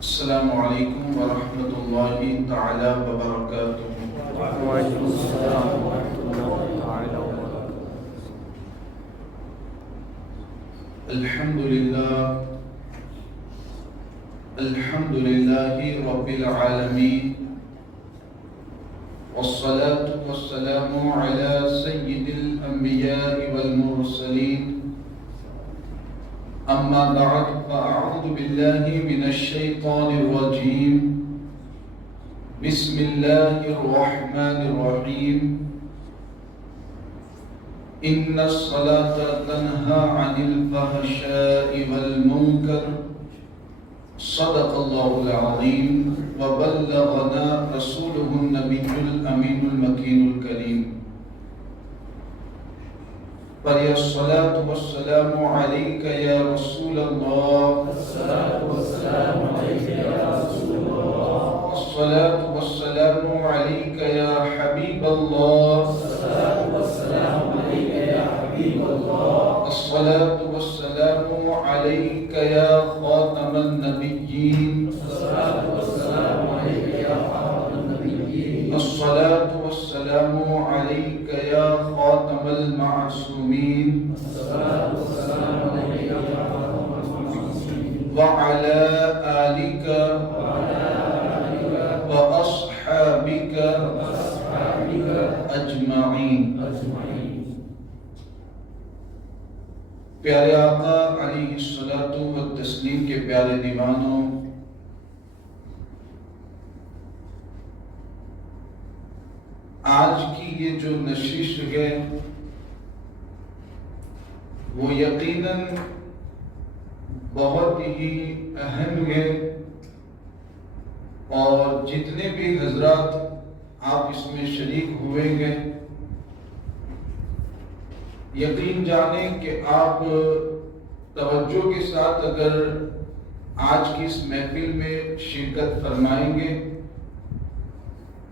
السلام علیکم ورحمۃ اللہ تعالی وبرکاتہ۔ وعلیکم السلام ورحمۃ اللہ تعالی وبرکاتہ۔ الحمد للہ رب العالمین، والصلاة والسلام علی سید الانبیاء والمرسلین، اما بعد فاعوذ باللہ من الشیطان الرجیم، بسم اللہ الرحمن الرحیم، ان الصلاة تنہی عن الفحشاء والمنکر، صدق اللہ العظیم وبلغنا رسولہ النبی الامین المکین الکریم۔ فَيَا الصَّلَاةُ وَالسَّلَامُ عَلَيْكَ يَا رسول اللہ، الصلاة والسلام علیک یا رسول اللہ، الصلاة والسلام علیک یا حبیب اللہ، الصلاة والسلام علیک یا حبیب اللہ، الصلاة والسلام علیک یا خاتم النبیین، الصلاة والسلام علیک یا خاتم النبیین، الصلاة والسلام علیک یا خاتم المعصومین، الصلاة والسلام علیک یا خاتم المعصومین، وعلى آلک وعلی آلک وأصحابک واصحابک اجمعین۔ اجمعین۔ پیارے آقا علیہ الصلوۃ والتسلیم کے پیارے دیوانوں، آج کی یہ جو نشست ہے وہ یقیناً بہت ہی اہم ہے، اور جتنے بھی حضرات آپ اس میں شریک ہوئے ہیں، یقین جانیں کہ آپ توجہ کے ساتھ اگر آج کی اس محفل میں شرکت فرمائیں گے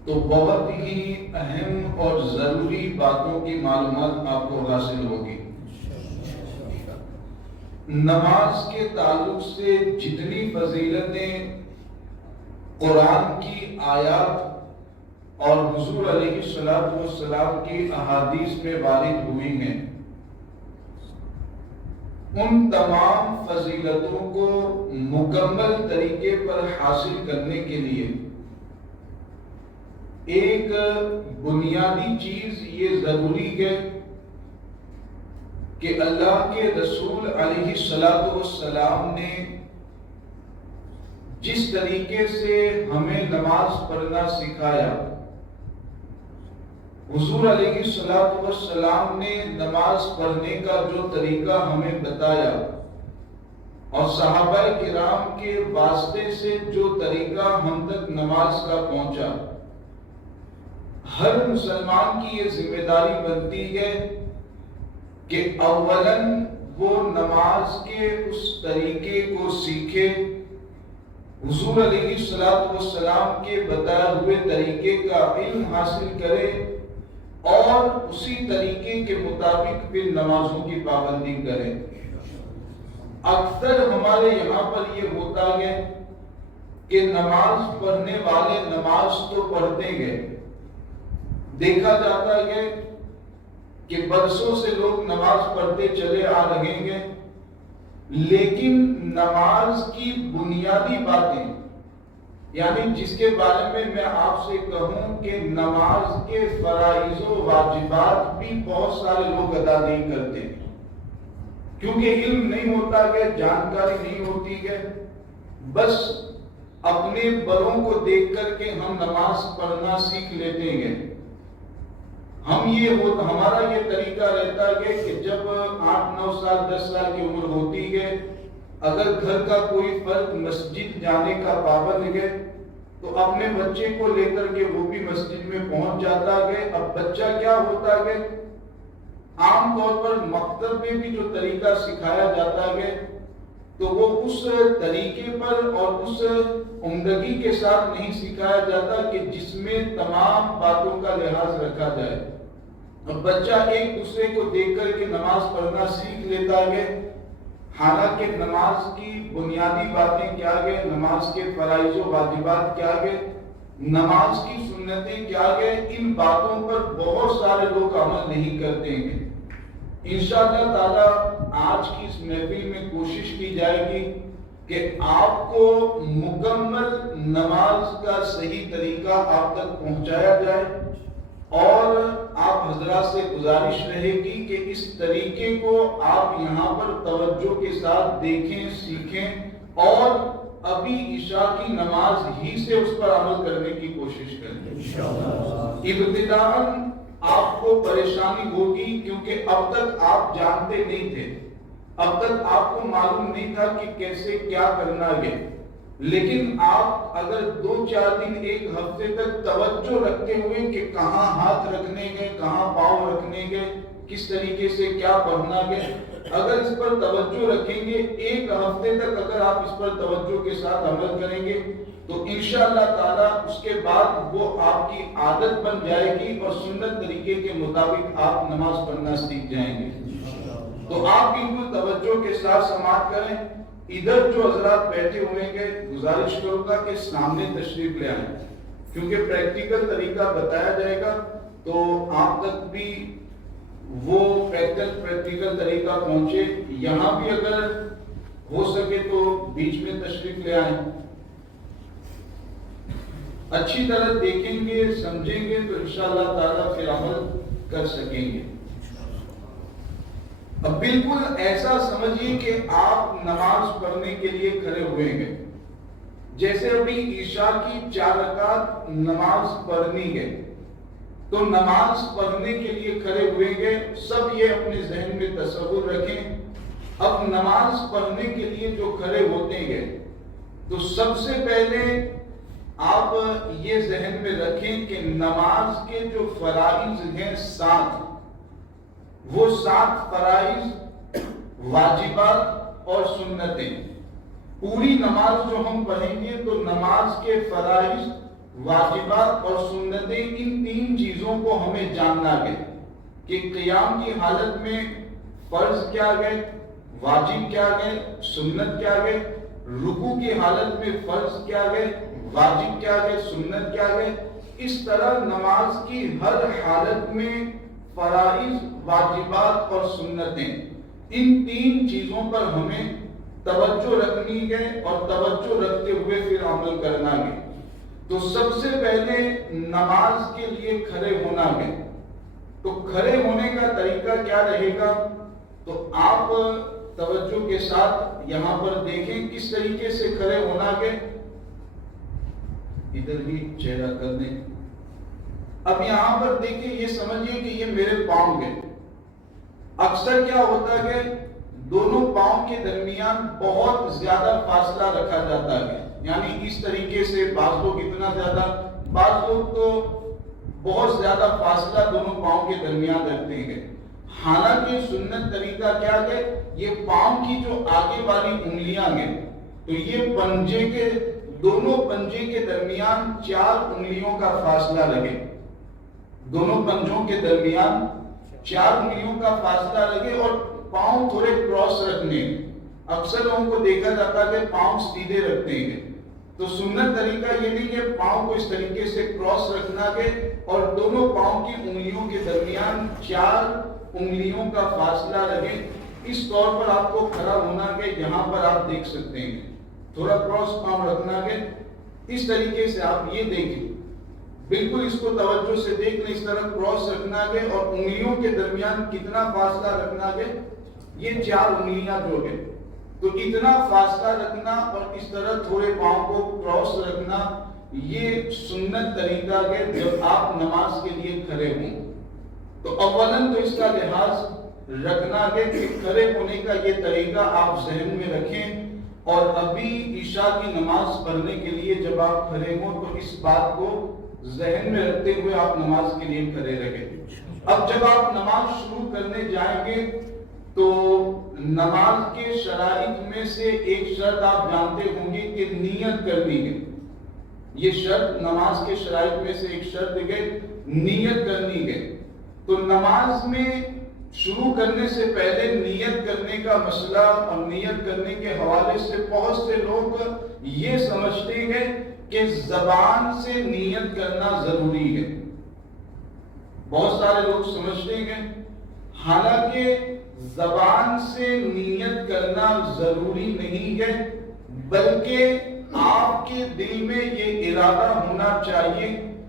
تو بہت ہی اہم اور ضروری باتوں کی معلومات آپ کو حاصل ہوگی۔ نماز کے تعلق سے جتنی فضیلتیں قرآن کی آیات اور حضور علیہ السلام کی احادیث میں وارد ہوئی ہیں، ان تمام فضیلتوں کو مکمل طریقے پر حاصل کرنے کے لیے ایک بنیادی چیز یہ ضروری ہے کہ اللہ کے رسول علیہ السلام نے جس طریقے سے ہمیں نماز پڑھنا سکھایا، حضور علیہ السلام نے نماز پڑھنے کا جو طریقہ ہمیں بتایا، اور صحابہ کرام کے واسطے سے جو طریقہ ہم تک نماز کا پہنچا، ہر مسلمان کی یہ ذمہ داری بنتی ہے کہ اولاً وہ نماز کے اس طریقے کو سیکھے، حضور علیہ السلام کے بتائے ہوئے طریقے کا علم حاصل کرے، اور اسی طریقے کے مطابق پھر نمازوں کی پابندی کرے۔ اکثر ہمارے یہاں پر یہ ہوتا ہے کہ نماز پڑھنے والے نماز تو پڑھتے گئے، دیکھا جاتا ہے کہ برسوں سے لوگ نماز پڑھتے چلے آ رہے ہیں، لیکن نماز کی بنیادی باتیں، یعنی جس کے بارے میں آپ سے کہوں کہ نماز کے فرائض و واجبات بھی بہت سارے لوگ ادا نہیں کرتے، کیونکہ علم نہیں ہوتا ہے، جانکاری نہیں ہوتی ہے، بس اپنے بڑوں کو دیکھ کر کے ہم نماز پڑھنا سیکھ لیتے ہیں۔ ہمارا یہ طریقہ رہتا ہے کہ جب 8-9 سال 10 سال کی عمر ہوتی ہے، اگر گھر کا کوئی فرد مسجد جانے کا پابند ہے تو اپنے بچے کو لے کر کے وہ بھی مسجد میں پہنچ جاتا ہے۔ اب بچہ کیا ہوتا ہے، عام طور پر مکتب میں بھی جو طریقہ سکھایا جاتا ہے تو وہ اس طریقے پر اور اس عمدگی کے ساتھ نہیں سکھایا جاتا کہ جس میں تمام باتوں کا لحاظ رکھا جائے۔ اب بچہ ایک دوسرے کو دیکھ کر کے نماز پڑھنا سیکھ لیتا ہے، حالانکہ نماز کی بنیادی باتیں کیا گئے، نماز کے فرائض و واجبات کیا گئے، نماز کی سنتیں کیا گئے، ان باتوں پر بہت سارے لوگ عمل نہیں کرتے ہیں۔ انشاءاللہ تعالی آج کی اس محفل میں کوشش کی جائے گی کہ آپ کو مکمل نماز کا صحیح طریقہ آپ تک پہنچایا جائے، اور آپ حضرات سے گزارش رہے گی کہ اس طریقے کو آپ یہاں پر توجہ کے ساتھ دیکھیں، سیکھیں، اور ابھی عشاء کی نماز ہی سے اس پر عمل کرنے کی کوشش کریں۔ ابتداءً آپ کو پریشانی ہوگی، کیونکہ اب تک آپ جانتے نہیں تھے، اب تک آپ کو معلوم نہیں تھا کہ کیسے کیا کرنا ہے، لیکن آپ اگر 2-4 دن، 1 ہفتے تک توجہ رکھتے ہوئے کہ کہاں ہاتھ رکھنے گئے، کہاں پاؤں رکھنے گئے، کس طریقے سے کیا پڑھنا ہے، اگر اس پر توجہ رکھیں گے، 1 ہفتے تک اگر آپ اس پر توجہ کے ساتھ عمل کریں گے تو انشاءاللہ تعالیٰ اس کے بعد وہ آپ کی عادت بن جائے گی، اور سنت طریقے کے مطابق آپ نماز پڑھنا سیکھ جائیں گے۔ تو آپ بالکل توجہ کے ساتھ سماعت کریں۔ ادھر جو حضرات بیٹھے ہوئے گے، گزارش کروں گا کہ سامنے تشریف لے آئیں، کیونکہ پریکٹیکل طریقہ بتایا جائے گا تو آپ تک بھی وہ پریکٹیکل طریقہ پہنچے۔ یہاں بھی اگر ہو سکے تو بیچ میں تشریف لے آئیں، اچھی طرح دیکھیں گے، سمجھیں گے تو انشاءاللہ تعالیٰ پھر عمل کر سکیں گے۔ اب بالکل ایسا سمجھیے کہ آپ نماز پڑھنے کے لیے کھڑے ہوئے ہیں، جیسے ابھی عشاء کی 4 رکعت نماز پڑھنی ہے، تو نماز پڑھنے کے لیے کھڑے ہوئے گے، سب یہ اپنے ذہن میں تصور رکھیں۔ اب نماز پڑھنے کے لیے جو کھڑے ہوتے ہیں تو سب سے پہلے آپ یہ ذہن میں رکھیں کہ نماز کے جو فرائض ہیں 7، وہ 7 فرائض، واجبات اور سنتیں، پوری نماز جو ہم پڑھیں گے تو نماز کے فرائض، واجبات اور سنتیں، ان 3 چیزوں کو ہمیں جاننا ہے کہ قیام کی حالت میں فرض کیا گئے، واجب کیا گئے، سنت کیا گئے، رکوع کی حالت میں فرض کیا گئے، واجب کیا گئے، سنت کیا گئے۔ اس طرح نماز کی ہر حالت میں فرائض، واجبات اور سنتیں، ان 3 چیزوں پر ہمیں توجہ رکھنی ہے، اور توجہ رکھتے ہوئے پھر عمل کرنا ہے۔ تو سب سے پہلے نماز کے لیے کھڑے ہونا ہے، تو کھڑے ہونے کا طریقہ کیا رہے گا؟ تو آپ توجہ کے ساتھ یہاں پر دیکھیں کس طریقے سے کھڑے ہونا ہے۔ ادھر ہی چہرہ کر دیں۔ اب یہاں پر دیکھیں، یہ سمجھیے کہ یہ میرے پاؤں ہیں۔ اکثر کیا ہوتا ہے، دونوں پاؤں کے درمیان بہت زیادہ فاصلہ رکھا جاتا ہے، یعنی اس طریقے سے، بعض لوگ اتنا زیادہ، بعض لوگ تو بہت زیادہ فاصلہ دونوں پاؤں کے درمیان رکھتے ہیں۔ حالانکہ سنت طریقہ کیا ہے، یہ پاؤں کی جو آگے والی انگلیاں ہیں، تو یہ پنجے کے، دونوں پنجے کے درمیان 4 انگلیوں کا فاصلہ لگے، دونوں پنجوں کے درمیان 4 انگلیوں کا فاصلہ لگے، اور پاؤں تھوڑے کراس رکھنے۔ اکثر لوگوں کو دیکھا جاتا ہے کہ پاؤں سیدھے رکھتے ہیں، تو سنت طریقہ یہ نہیں کہ پاؤں کو اس طریقے سے کراس رکھنا ہے، اور دونوں پاؤں کی انگلیوں کے درمیان 4 انگلیوں کا فاصلہ لگے۔ اس طور پر آپ کو کھڑا ہونا ہے، یہاں پر آپ دیکھ سکتے ہیں، تھوڑا کراس پاؤں رکھنا ہے، اس طریقے سے آپ یہ دیکھیں، بالکل اس کو توجہ سے دیکھنا، اس طرح کراس رکھنا ہے، اور انگلیوں کے درمیان کتنا فاصلہ رکھنا ہے، یہ 4 انگلیاں جو ہے، تو اتنا فاصلہ رکھنا، اور اس طرح تھوڑے پاؤں کو کراس رکھنا، یہ سنت طریقہ ہے جب آپ نماز کے لیے کھڑے ہوں۔ تو اولاً تو اس کا لحاظ رکھنا ہے کہ کھڑے ہونے کا یہ طریقہ آپ ذہن میں رکھیں، اور ابھی عشاء کی نماز پڑھنے کے لیے جب آپ کھڑے ہوں تو اس بات کو ذہن میں رکھتے ہوئے آپ نماز کے لیے کھڑے رہیں۔ اب جب آپ نماز شروع کرنے جائیں گے تو نماز کے شرائط میں سے ایک شرط آپ جانتے ہوں گے کہ نیت کرنی ہے۔ یہ شرط نماز کے شرائط میں سے ایک شرط ہے، نیت کرنی ہے۔ تو نماز میں شروع کرنے سے پہلے نیت کرنے کا مسئلہ اور نیت کرنے کے حوالے سے بہت سے لوگ یہ سمجھتے ہیں کہ زبان سے نیت کرنا ضروری ہے. بہت سارے لوگ سمجھتے ہیں، حالانکہ زبان سے نیت کرنا ضروری نہیں ہے، بلکہ آپ کے دل میں یہ ارادہ ہونا چاہیے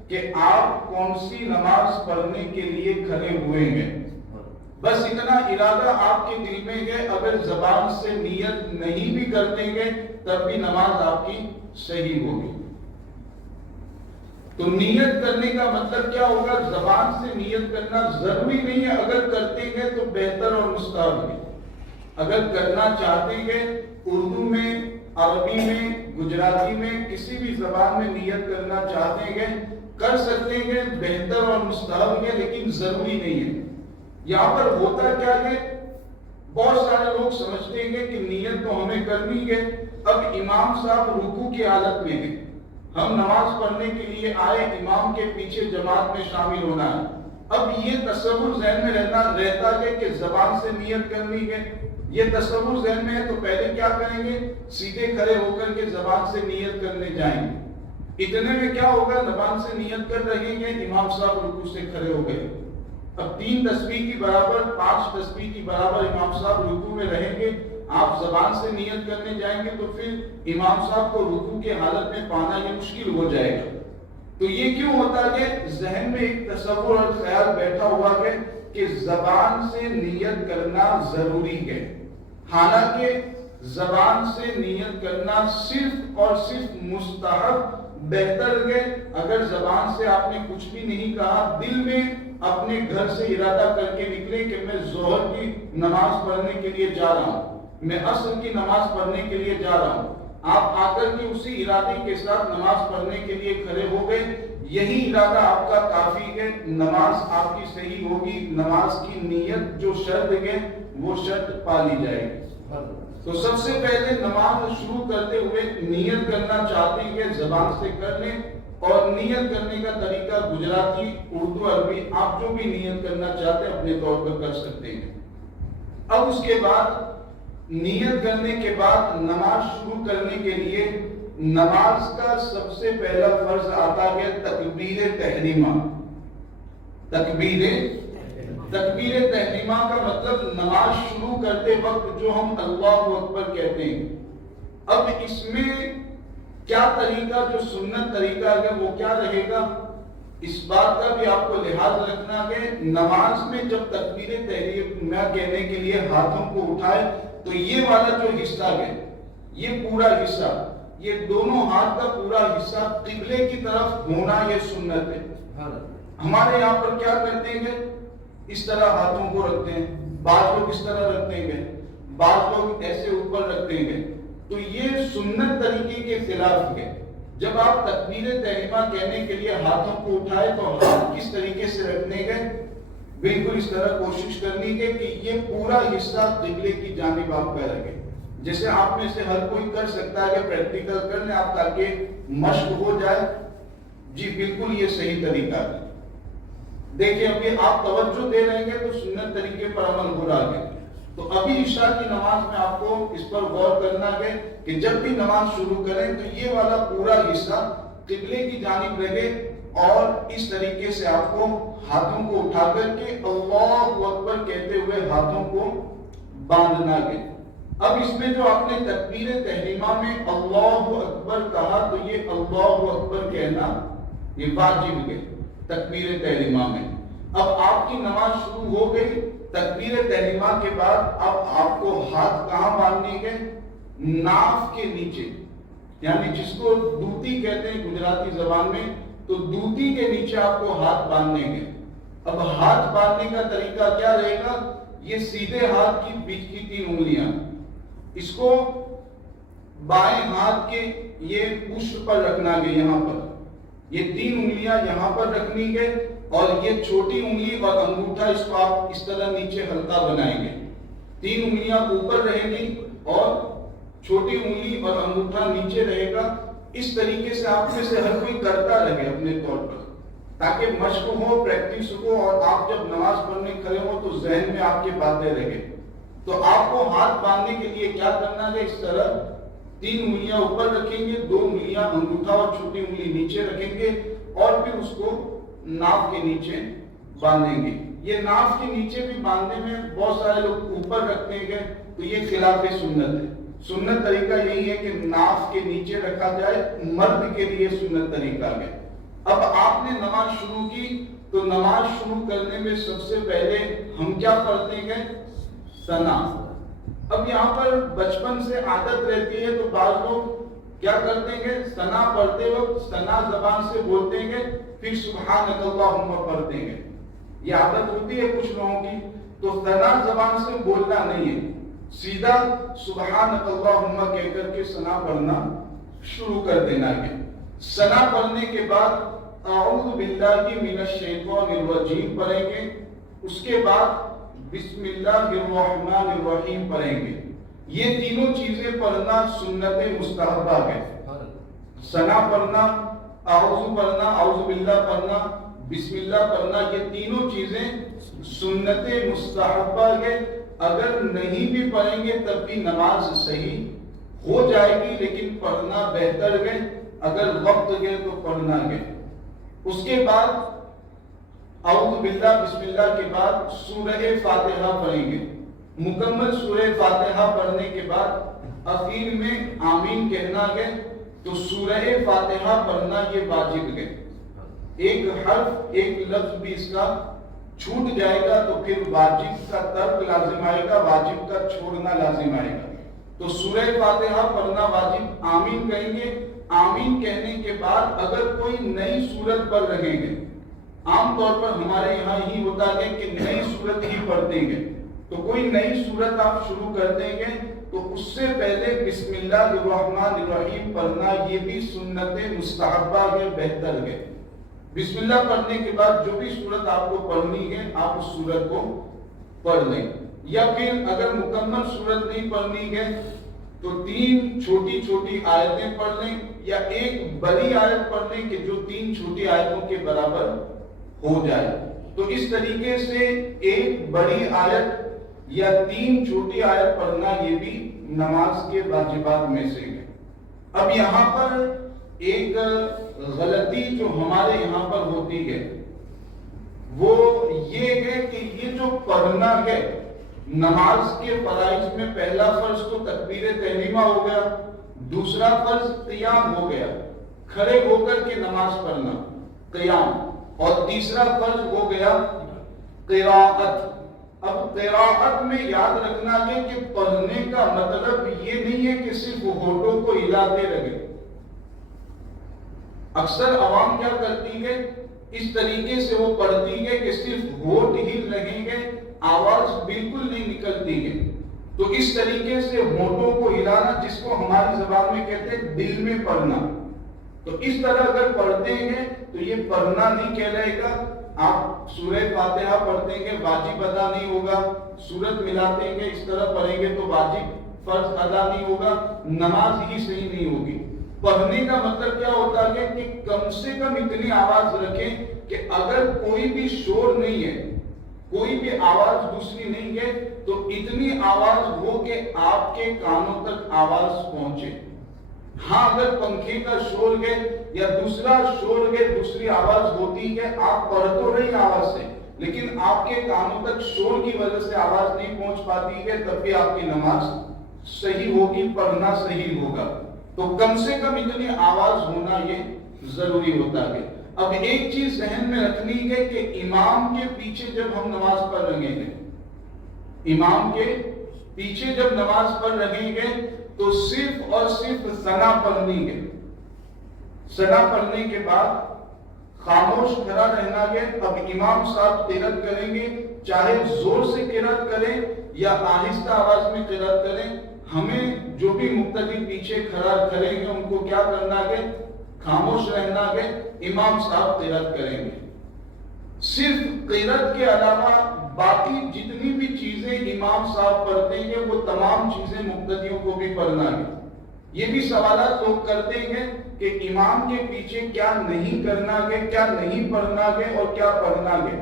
کہ آپ کون سی نماز پڑھنے کے لیے کھڑے ہوئے ہیں. بس اتنا ارادہ آپ کے دل میں ہے. اگر زبان سے نیت نہیں بھی کرتے ہیں تب بھی نماز آپ کی صحیح ہوگی. تو نیت کرنے کا مطلب کیا ہوگا؟ زبان سے نیت کرنا ضروری نہیں ہے، اگر کرتے ہیں تو بہتر اور مستحب ہے. اگر کرنا چاہتے ہیں اردو میں، عربی میں، گجراتی میں، کسی بھی زبان میں نیت کرنا چاہتے ہیں کر سکتے ہیں، بہتر اور مستحب ہے، لیکن ضروری نہیں ہے. یہاں پر ہوتا کیا ہے، بہت سارے لوگ سمجھتے ہیں کہ نیت تو ہمیں کرنی ہے. اب امام صاحب رکوع کی حالت میں ہیں، ہم نماز پڑھنے کے لیے آئے، امام کے پیچھے جماعت میں شامل ہونا ہے. اب یہ تصور ذہن میں رہتا ہے کہ زبان سے نیت کرنی ہے. یہ تصور ذہن میں ہے تو پہلے کیا کریں گے؟ سیدھے کھڑے ہو کر کے زبان سے نیت کرنے جائیں گے. اتنے میں کیا ہوگا؟ زبان سے نیت کر رہے ہیں، امام صاحب رکوع سے کھڑے ہو گئے. اب 3 تسبیح کی برابر، 5 تسبیح کی برابر امام صاحب رکوع میں رہیں گے. آپ زبان سے نیت کرنے جائیں گے تو پھر امام صاحب کو رکوع کے حالت میں پانا یہ مشکل ہو جائے گا. تو یہ کیوں ہوتا ہے؟ ذہن میں ایک تصور اور خیال بیٹھا ہوا ہے کہ زبان سے نیت کرنا ضروری ہے. حالانکہ زبان سے نیت کرنا صرف اور صرف مستحب، بہتر ہے. اگر زبان سے آپ نے کچھ بھی نہیں کہا، دل میں اپنے گھر سے ارادہ کر کے نکلے کہ میں ظہر کی نماز پڑھنے کے لیے جا رہا ہوں، میں عصر کی نماز پڑھنے کے لیے جا رہا ہوں. آپ آ کر کے اسی ارادے کے ساتھ نماز پڑھنے کے لیے کھڑے ہو گئے، یہی ارادہ آپ کا کافی ہے، نماز آپ کی صحیح ہوگی. نماز کی نیت جو شرط ہے وہ شرط پا لی جائے گی. تو سب سے پہلے نماز شروع کرتے ہوئے نیت کرنا چاہتے ہیں زبان سے کر لیں. اور نیت کرنے کا طریقہ گجراتی، اردو، عربی، آپ جو بھی نیت کرنا چاہتے ہیں اپنے طور پر کر سکتے ہیں. اب اس کے بعد نیت کرنے کے بعد نماز شروع کرنے کے لیے نماز کا سب سے پہلا فرض آتا ہے تکبیر تحریمہ. تکبیر تحریمہ کا مطلب نماز شروع کرتے وقت جو ہم اللہ اکبر کہتے ہیں. اب اس میں کیا طریقہ، جو سنت طریقہ ہے وہ کیا رہے گا؟ اس بات کا بھی آپ کو لحاظ رکھنا ہے. نماز میں جب تکبیر تحریمہ کہنے کے لیے ہاتھوں کو اٹھائے تو یہ والا جو حصہ ہے، یہ پورا حصہ، یہ دونوں ہاتھ کا پورا حصہ قبلے کی طرف ہونا یہ سنت ہے. ہمارے یہاں پر کیا کرتے ہیں؟ اس طرح ہاتھوں کو رکھتے ہیں، بعض لوگ اس طرح رکھتے ہیں، بعض لوگ ایسے اوپر رکھتے ہیں. تو یہ سنت طریقے کے خلاف ہے. جب آپ تکبیر تحریمہ کہنے کے لیے ہاتھوں کو اٹھائے تو ہاتھ کس طریقے سے رکھنے گئے؟ بالکل اس طرح کوشش کرنی ہے کہ یہ پورا حصہ قبلے کی جانب آپ کا رکھے. جیسے آپ میں سے ہر کوئی کر سکتا ہے کہ پریکٹیکل کر لیں آپ تاکہ مشق ہو جائے. جی بالکل یہ صحیح طریقہ ہے. دیکھیں ابھی آپ توجہ دے رہے ہیں تو سنت طریقے پر عمل ہو رہا ہے. تو ابھی عشاء کی نماز میں آپ کو اس پر غور کرنا ہے کہ جب بھی نماز شروع کریں تو یہ والا پورا حصہ قبلے کی جانب رہے اور اس طریقے سے آپ کو ہاتھوں کو اٹھا کر کے اللہ اکبر کہتے ہوئے ہاتھوں کو باندھنا ہے. اب اس میں جو آپ نے تکبیر تحریمہ میں اللہ اکبر کہا تو یہ اللہ اکبر کہنا یہ واجب ہے تکبیر تحریمہ میں. اب آپ کی نماز شروع ہو گئی. تکبیر تحریمہ کے بعد اب آپ کو ہاتھ کہاں باندھنے ہیں؟ ناف کے نیچے، یعنی جس کو دوتی کہتے ہیں گجراتی زبان میں، تو دوتی کے نیچے آپ کو ہاتھ باندھنے ہیں. اب ہاتھ باندھنے کا طریقہ کیا رہے گا؟ یہ سیدھے ہاتھ کی بیچ کی 3 انگلیاں، اس کو بائیں ہاتھ کے یہ پشت پر رکھنا ہے. یہاں پر یہ 3 انگلیاں یہاں پر رکھنی ہے اور یہ چھوٹی انگلی اور انگوٹھا اس کو آپ اس طرح نیچے ہلکا بنائیں گے. 3 انگلیاں اوپر رہیں گی اور چھوٹی انگلی اور انگوٹھا نیچے رہے گا. اس طریقے سے آپ میں سے ہر کوئی کرتا رہے اپنے طور پر. تاکہ مشق ہو، پریکٹس ہو، اور آپ جب نماز پڑھنے کھڑے ہو تو ذہن میں آپ کی باتیں رہے. تو آپ کو ہاتھ باندھنے کے لیے کیا کرنا ہے؟ اس طرح 3 انگلیاں اوپر رکھیں گے، 2 انگلیاں انگوٹھا اور چھوٹی انگلی نیچے رکھیں گے، اور پھر اس کو ناف کے نیچے باندھیں گے. یہ ناف کے نیچے بھی باندھنے میں بہت سارے لوگ اوپر رکھتے ہیں، تو یہ خلاف سنت ہے. سنت طریقہ یہی ہے کہ ناف کے نیچے رکھا جائے، مرد کے لیے سنت طریقہ ہے. اب آپ نے نماز شروع کی تو نماز شروع کرنے میں سب سے پہلے ہم کیا پڑھتے ہیں؟ ثنا. اب یہاں پر بچپن سے عادت رہتی ہے تو بعض لوگ کیا کرتے ہیں؟ ثنا پڑھتے وقت ثنا زبان سے بولتے ہیں، پھر سبحانک اللہم پڑھتے ہیں. یہ عادت ہوتی ہے کچھ لوگوں کی. تو ثنا زبان سے بولنا نہیں ہے، سیدھا سبحانک اللہم کہہ کر کے ثنا پڑھنا شروع کر دینا ہے. ثنا پڑھنے کے بعد اعوذ باللہ من الشیطان الرجیم پڑھیں گے. اس کے بعد بسم اللہ الرحمن الرحیم پڑھیں گے. یہ تینوں چیزیں پڑھنا سنت مستحبہ ہے. ثنا پڑھنا، اعوذ پڑھنا، اعوذ باللہ پڑھنا، بسم اللہ پڑھنا، یہ تینوں چیزیں سنت مستحبہ ہے. اگر نہیں بھی پڑھیں گے تب بھی نماز صحیح ہو جائے گی، لیکن پڑھنا بہتر ہے. اگر وقت گئے تو پڑھنا ہے. اس کے بعد اعوذ باللہ بسم اللہ کے بعد سورہ فاتحہ پڑھیں گے. مکمل سورہ فاتحہ پڑھنے کے بعد اخیر میں آمین کہنا ہے. تو سورہ فاتحہ پڑھنا یہ واجب ہے. ایک حرف ایک لفظ بھی اس کا چھوٹ جائے گا تو پھر واجب کا ترک لازم آئے گا، واجب کا چھوڑنا لازم آئے گا. تو سورہ فاتحہ پڑھنا واجب. آمین کہیں گے. آمین کہنے کے بعد اگر کوئی نئی سورت پڑھ رہے ہیں، عام طور پر ہمارے یہاں ہی ہوتا ہے کہ نئی سورت ہی پڑھتے ہیں، تو کوئی نئی سورت آپ شروع کرتے ہیں تو اس سے پہلے بسم اللہ الرحمن الرحیم پڑھنا یہ بھی سنت مستحبہ ہے، بہتر ہے. بسم اللہ پڑھنے کے بعد جو بھی سورت آپ کو پڑھنی ہے آپ اس سورت کو پڑھ لیں. یا پھر اگر مکمل سورت نہیں پڑھنی ہے تو 3 چھوٹی چھوٹی آیتیں پڑھ لیں، یا ایک بڑی آیت پڑھ لیں کہ جو 3 چھوٹی آیتوں کے برابر ہو جائے. تو اس طریقے سے ایک بڑی آیت یا 3 چھوٹی آیت پڑھنا یہ بھی نماز کے واجبات میں سے ہے. اب یہاں پر ایک غلطی جو ہمارے یہاں پر ہوتی ہے وہ یہ ہے کہ یہ جو پڑھنا ہے نماز کے فرائض میں پہلا فرض تو تکبیر تحریمہ ہو گیا، دوسرا فرض قیام ہو گیا، کھڑے ہو کر کے نماز پڑھنا قیام، اور تیسرا فرض ہو گیا قراءت. اب قراءت میں یاد رکھنا ہے کہ پڑھنے کا مطلب یہ نہیں ہے کہ صرف ہونٹوں کو ہلاتے رہے. اکثر عوام کیا کرتی ہے، اس طریقے سے وہ پڑھتی ہے کہ صرف ہونٹ ہل رہیں گے، آواز بالکل نہیں نکلتی ہے. تو اس طریقے سے ہونٹوں کو ہلانا، جس کو ہماری زبان میں کہتے ہیں دل میں پڑھنا، تو اس طرح اگر پڑھتے ہیں تو یہ پڑھنا نہیں کہلائے گا. آپ سورہ فاتحہ پڑھتے ہیں واجب ادا نہیں ہوگا، سورت ملاتے ہیں اس طرح پڑھیں گے تو واجب فرض ادا نہیں ہوگا، نماز ہی صحیح نہیں ہوگی. پڑھنے کا مطلب کیا ہوتا ہے کہ کم سے کم اتنی آواز رکھیں کہ اگر کوئی بھی شور نہیں ہے، کوئی بھی آواز دوسری نہیں ہے، تو اتنی آواز ہو کہ آپ کے کانوں تک آواز پہنچے. ہاں اگر پنکھے کا شور ہے یا دوسرا شور ہے، دوسری آواز ہوتی ہے، آپ پڑھ تو رہی آواز سے لیکن آپ کے کانوں تک شور کی وجہ سے آواز نہیں پہنچ پاتی ہے، تب بھی آپ کی نماز صحیح ہوگی، پڑھنا صحیح ہوگا. تو کم سے کم اتنی آواز ہونا یہ ضروری ہوتا ہے. اب ایک چیز ذہن میں رکھنی ہے کہ امام کے پیچھے جب ہم نماز پڑھ رہے ہیں، امام کے پیچھے جب نماز پڑھ رہے ہیں تو صرف اور صرف ثنا پڑھنی ہے. ثنا پڑھنے کے بعد خاموش کھڑا رہنا ہے. اب امام صاحب قرات کریں گے، چاہے زور سے قرات کریں یا آہستہ آواز میں قرات کریں، ہمیں جو بھی مقتدی پیچھے کھڑا کریں گے ان کو کیا کرنا ہے؟ خاموش رہنا ہے. امام صاحب قرات کریں گے. صرف قرات کے علاوہ باقی جتنی بھی چیزیں امام صاحب پڑھتے ہیں وہ تمام چیزیں مقتدیوں کو بھی پڑھنا ہے. یہ بھی سوالات لوگ کرتے ہیں کہ امام کے پیچھے کیا نہیں کرنا ہے، کیا نہیں پڑھنا ہے اور کیا پڑھنا ہے۔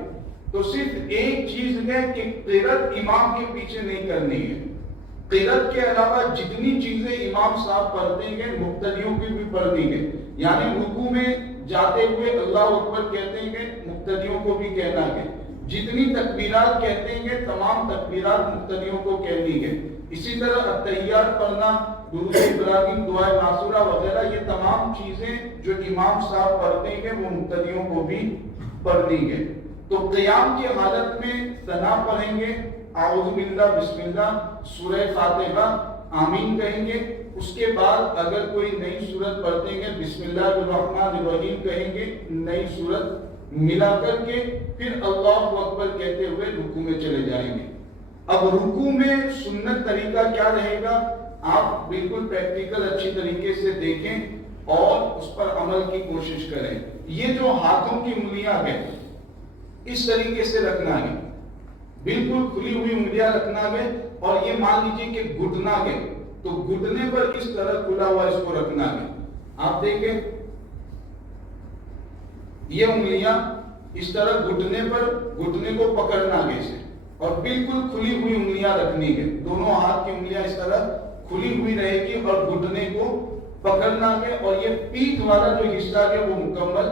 تو صرف ایک چیز ہے کہ قرأت امام کے پیچھے نہیں کرنی ہے۔ قرأت کے علاوہ جتنی چیزیں امام صاحب پڑھتے ہیں مقتدیوں کی بھی پڑھنی ہے۔ یعنی رکوع میں جاتے ہوئے اللہ اکبر کہتے ہیں مقتدیوں کو بھی کہنا ہے، جتنی تکبیرات کہتے ہیں تمام تکبیرات مقتدیوں کو کہنی ہے۔ اسی طرح التحیات پڑھنا، درود ابراہیم، دعائے معصورہ وغیرہ، یہ تمام چیزیں جو امام صاحب پڑھتے ہیں وہ مقتدیوں کو بھی پڑھنی ہے۔ تو قیام کی حالت میں ثنا پڑھیں گے، اعوذ باللہ، بسم اللہ، سورہ فاتحہ، آمین کہیں گے۔ اس کے بعد اگر کوئی نئی سورت پڑھتے ہیں بسم اللہ الرحمن الرحیم کہیں گے، نئی سورت ملا کر کے پھر اللہ اکبر کہتے ہوئے رکوع میں چلے جائیں گے۔ اب رکوع میں سنت طریقہ کیا رہے گا، آپ بالکل پریکٹیکل اچھی طریقے سے دیکھیں اور اس پر عمل کی کوشش کریں۔ یہ جو ہاتھوں کی انگلیاں ہیں اس طریقے سے رکھنا ہے، بالکل کھلی ہوئی انگلیاں رکھنا ہے، اور یہ مان لیجیے کہ گھٹنا ہے تو گھٹنے پر اس طرح کھلا ہوا اس کو رکھنا ہے۔ آپ دیکھیں یہ انگلیاں اس طرح گھٹنے پر، گھٹنے کو پکڑنا ہے اسے، اور بالکل کھلی ہوئی انگلیاں رکھنی ہے۔ دونوں ہاتھ کی انگلیاں اس طرح کھلی ہوئی رہے گی اور گھٹنے کو پکڑنا ہے، اور یہ پیٹھ والا جو حصہ ہے وہ مکمل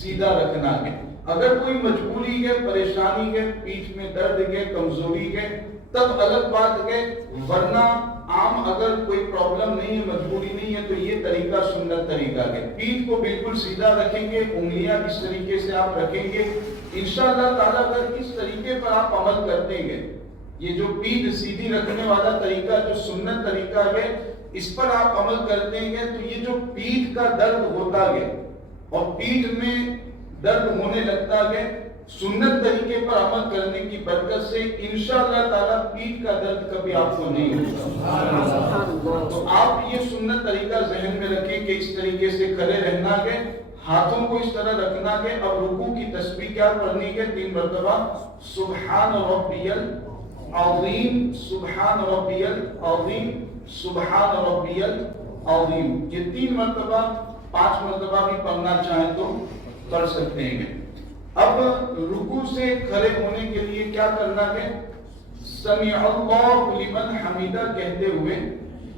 سیدھا رکھنا ہے۔ اگر کوئی مجبوری ہے، پریشانی ہے، پیٹھ میں درد ہے، کمزوری ہے، تب الگ بات ہے، ورنہ عام اگر کوئی پرابلم نہیں ہے، مجبوری نہیں ہے، تو یہ طریقہ سنت طریقہ ہے۔ پیٹھ کو بالکل سیدھا رکھیں گے، انگلیاں اس طریقے سے آپ رکھیں گے۔ انشاءاللہ تعالیٰ اگر اس طریقے پر آپ عمل کرتے ہیں، یہ جو پیٹھ سیدھی رکھنے والا طریقہ جو سنت طریقہ ہے، اس پر آپ عمل کرتے ہیں تو یہ جو پیٹھ کا درد ہوتا ہے اور پیٹھ میں درد ہونے لگتا ہے، سنت طریقے پر عمل کرنے کی برکت سے انشاءاللہ تعالیٰ پیٹھ کا درد کبھی آپ کو نہیں ہوگا۔ تو آپ یہ سنت طریقہ ذہن میں رکھیں کہ اس طریقے سے کھڑے رہنا ہے، ہاتھوں کو اس طرح رکھنا ہے۔ اب رکوع کی تسبیح کیا پڑھنی ہے؟ 3 مرتبہ سبحان ربی العظیم، سبحان ربی العظیم، سبحان ربی العظیم، یہ 3 مرتبہ، 5 مرتبہ بھی پڑھنا چاہیں تو پڑھ سکتے ہیں۔ اب رکوع سے کھڑے ہونے کے لیے کیا کرنا ہے؟ سمیع اللہ لمن حمیدہ کہتے ہوئے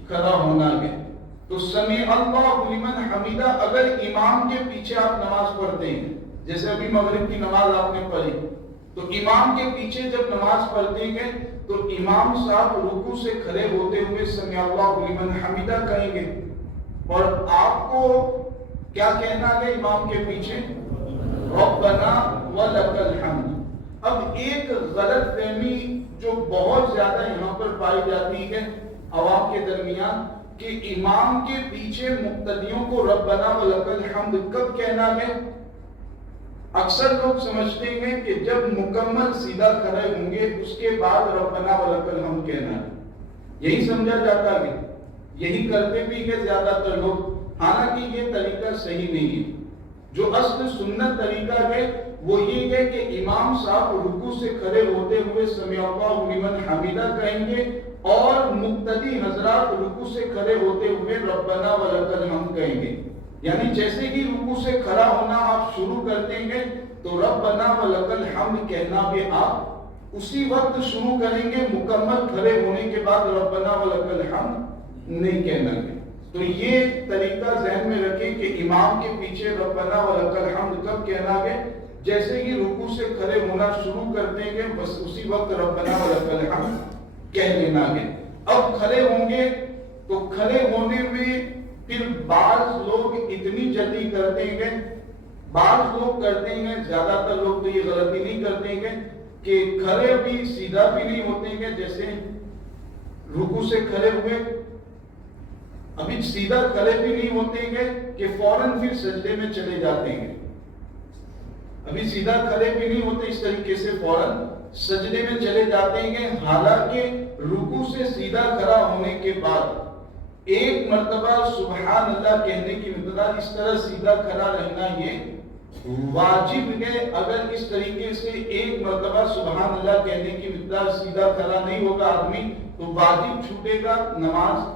کھڑا ہونا ہے۔ تو سمیع اللہ لمن حمیدہ اگر امام کے پیچھے آپ نماز پڑھتے ہیں، جیسے ابھی مغرب کی نماز آپ نے پڑھی، تو امام کے پیچھے جب نماز پڑھتے ہیں تو امام صاحب رکوع سے کھڑے ہوتے ہوئے سمیع اللہ لمن حمیدہ کہیں گے، اور آپ کو کیا کہنا ہے امام کے پیچھے؟ ربنا ولک الحمد۔ اب ایک غلط فہمی جو بہت زیادہ یہاں پر پائی جاتی ہے عوام کے درمیان کہ امام کے پیچھے مقتدیوں کو ربنا ولک الحمد کب کہنا ہے؟ اکثر لوگ سمجھتے ہیں کہ جب مکمل سیدھا کھڑے ہوں گے اس کے بعد ربنا ولک الحمد کہنا ہے، یہی سمجھا جاتا ہے، یہی کرتے بھی ہے زیادہ تر لوگ، حالانکہ یہ طریقہ صحیح نہیں ہے۔ جو اصل سنت طریقہ ہے وہ یہ ہے کہ امام صاحب رکوع سے کھڑے ہوتے ہوئے سمیع اللہ لمن حمیدہ کہیں گے، اور مقتدی حضرات رکوع سے کھڑے ہوتے ہوئے ربنا ولک الحمد کہیں گے۔ یعنی جیسے ہی رکوع سے کھڑا ہونا آپ شروع کرتے ہیں تو ربنا ولک الحمد کہنا بھی آپ اسی وقت شروع کریں گے، مکمل کھڑے ہونے کے بعد ربنا ولک الحمد نہیں کہنا ہے۔ تو یہ طریقہ ذہن میں رکھیں کہ امام کے پیچھے ربنا ولک الحمد کب کہنا ہے؟ جیسے ہی رکوع سے کھڑے ہونا شروع کرتے ہیں بس اسی وقت ربنا ولک الحمد کہہ لینا ہے۔ اب کھڑے ہوں گے تو کھڑے ہونے میں پھر بعض لوگ اتنی جلدی کرتے ہیں، بعض لوگ کرتے ہیں، زیادہ تر لوگ تو یہ غلطی نہیں کرتے ہیں کہ کھڑے بھی سیدھا بھی نہیں ہوتے ہیں، جیسے رکوع سے کھڑے ہوئے ابھی سیدھا کھڑے بھی نہیں ہوتے ہیں کہ فوراً پھر سجدے میں چلے جاتے ہیں، ابھی سیدھا کھڑے بھی نہیں ہوتے اس طریقے سے فوراً سجدے میں چلے جاتے ہیں۔ حالانکہ رکوع سے سیدھا کھڑا ہونے کے بعد 1 مرتبہ سبحان اللہ کہنے کی مقدار اس طرح سیدھا کھڑا رہنا یہ واجب ہے۔ اگر اس طریقے سے 1 مرتبہ سبحان اللہ کہنے کی مقدار سیدھا کھڑا نہیں ہوگا آدمی تو واجب چھوٹے گا، نماز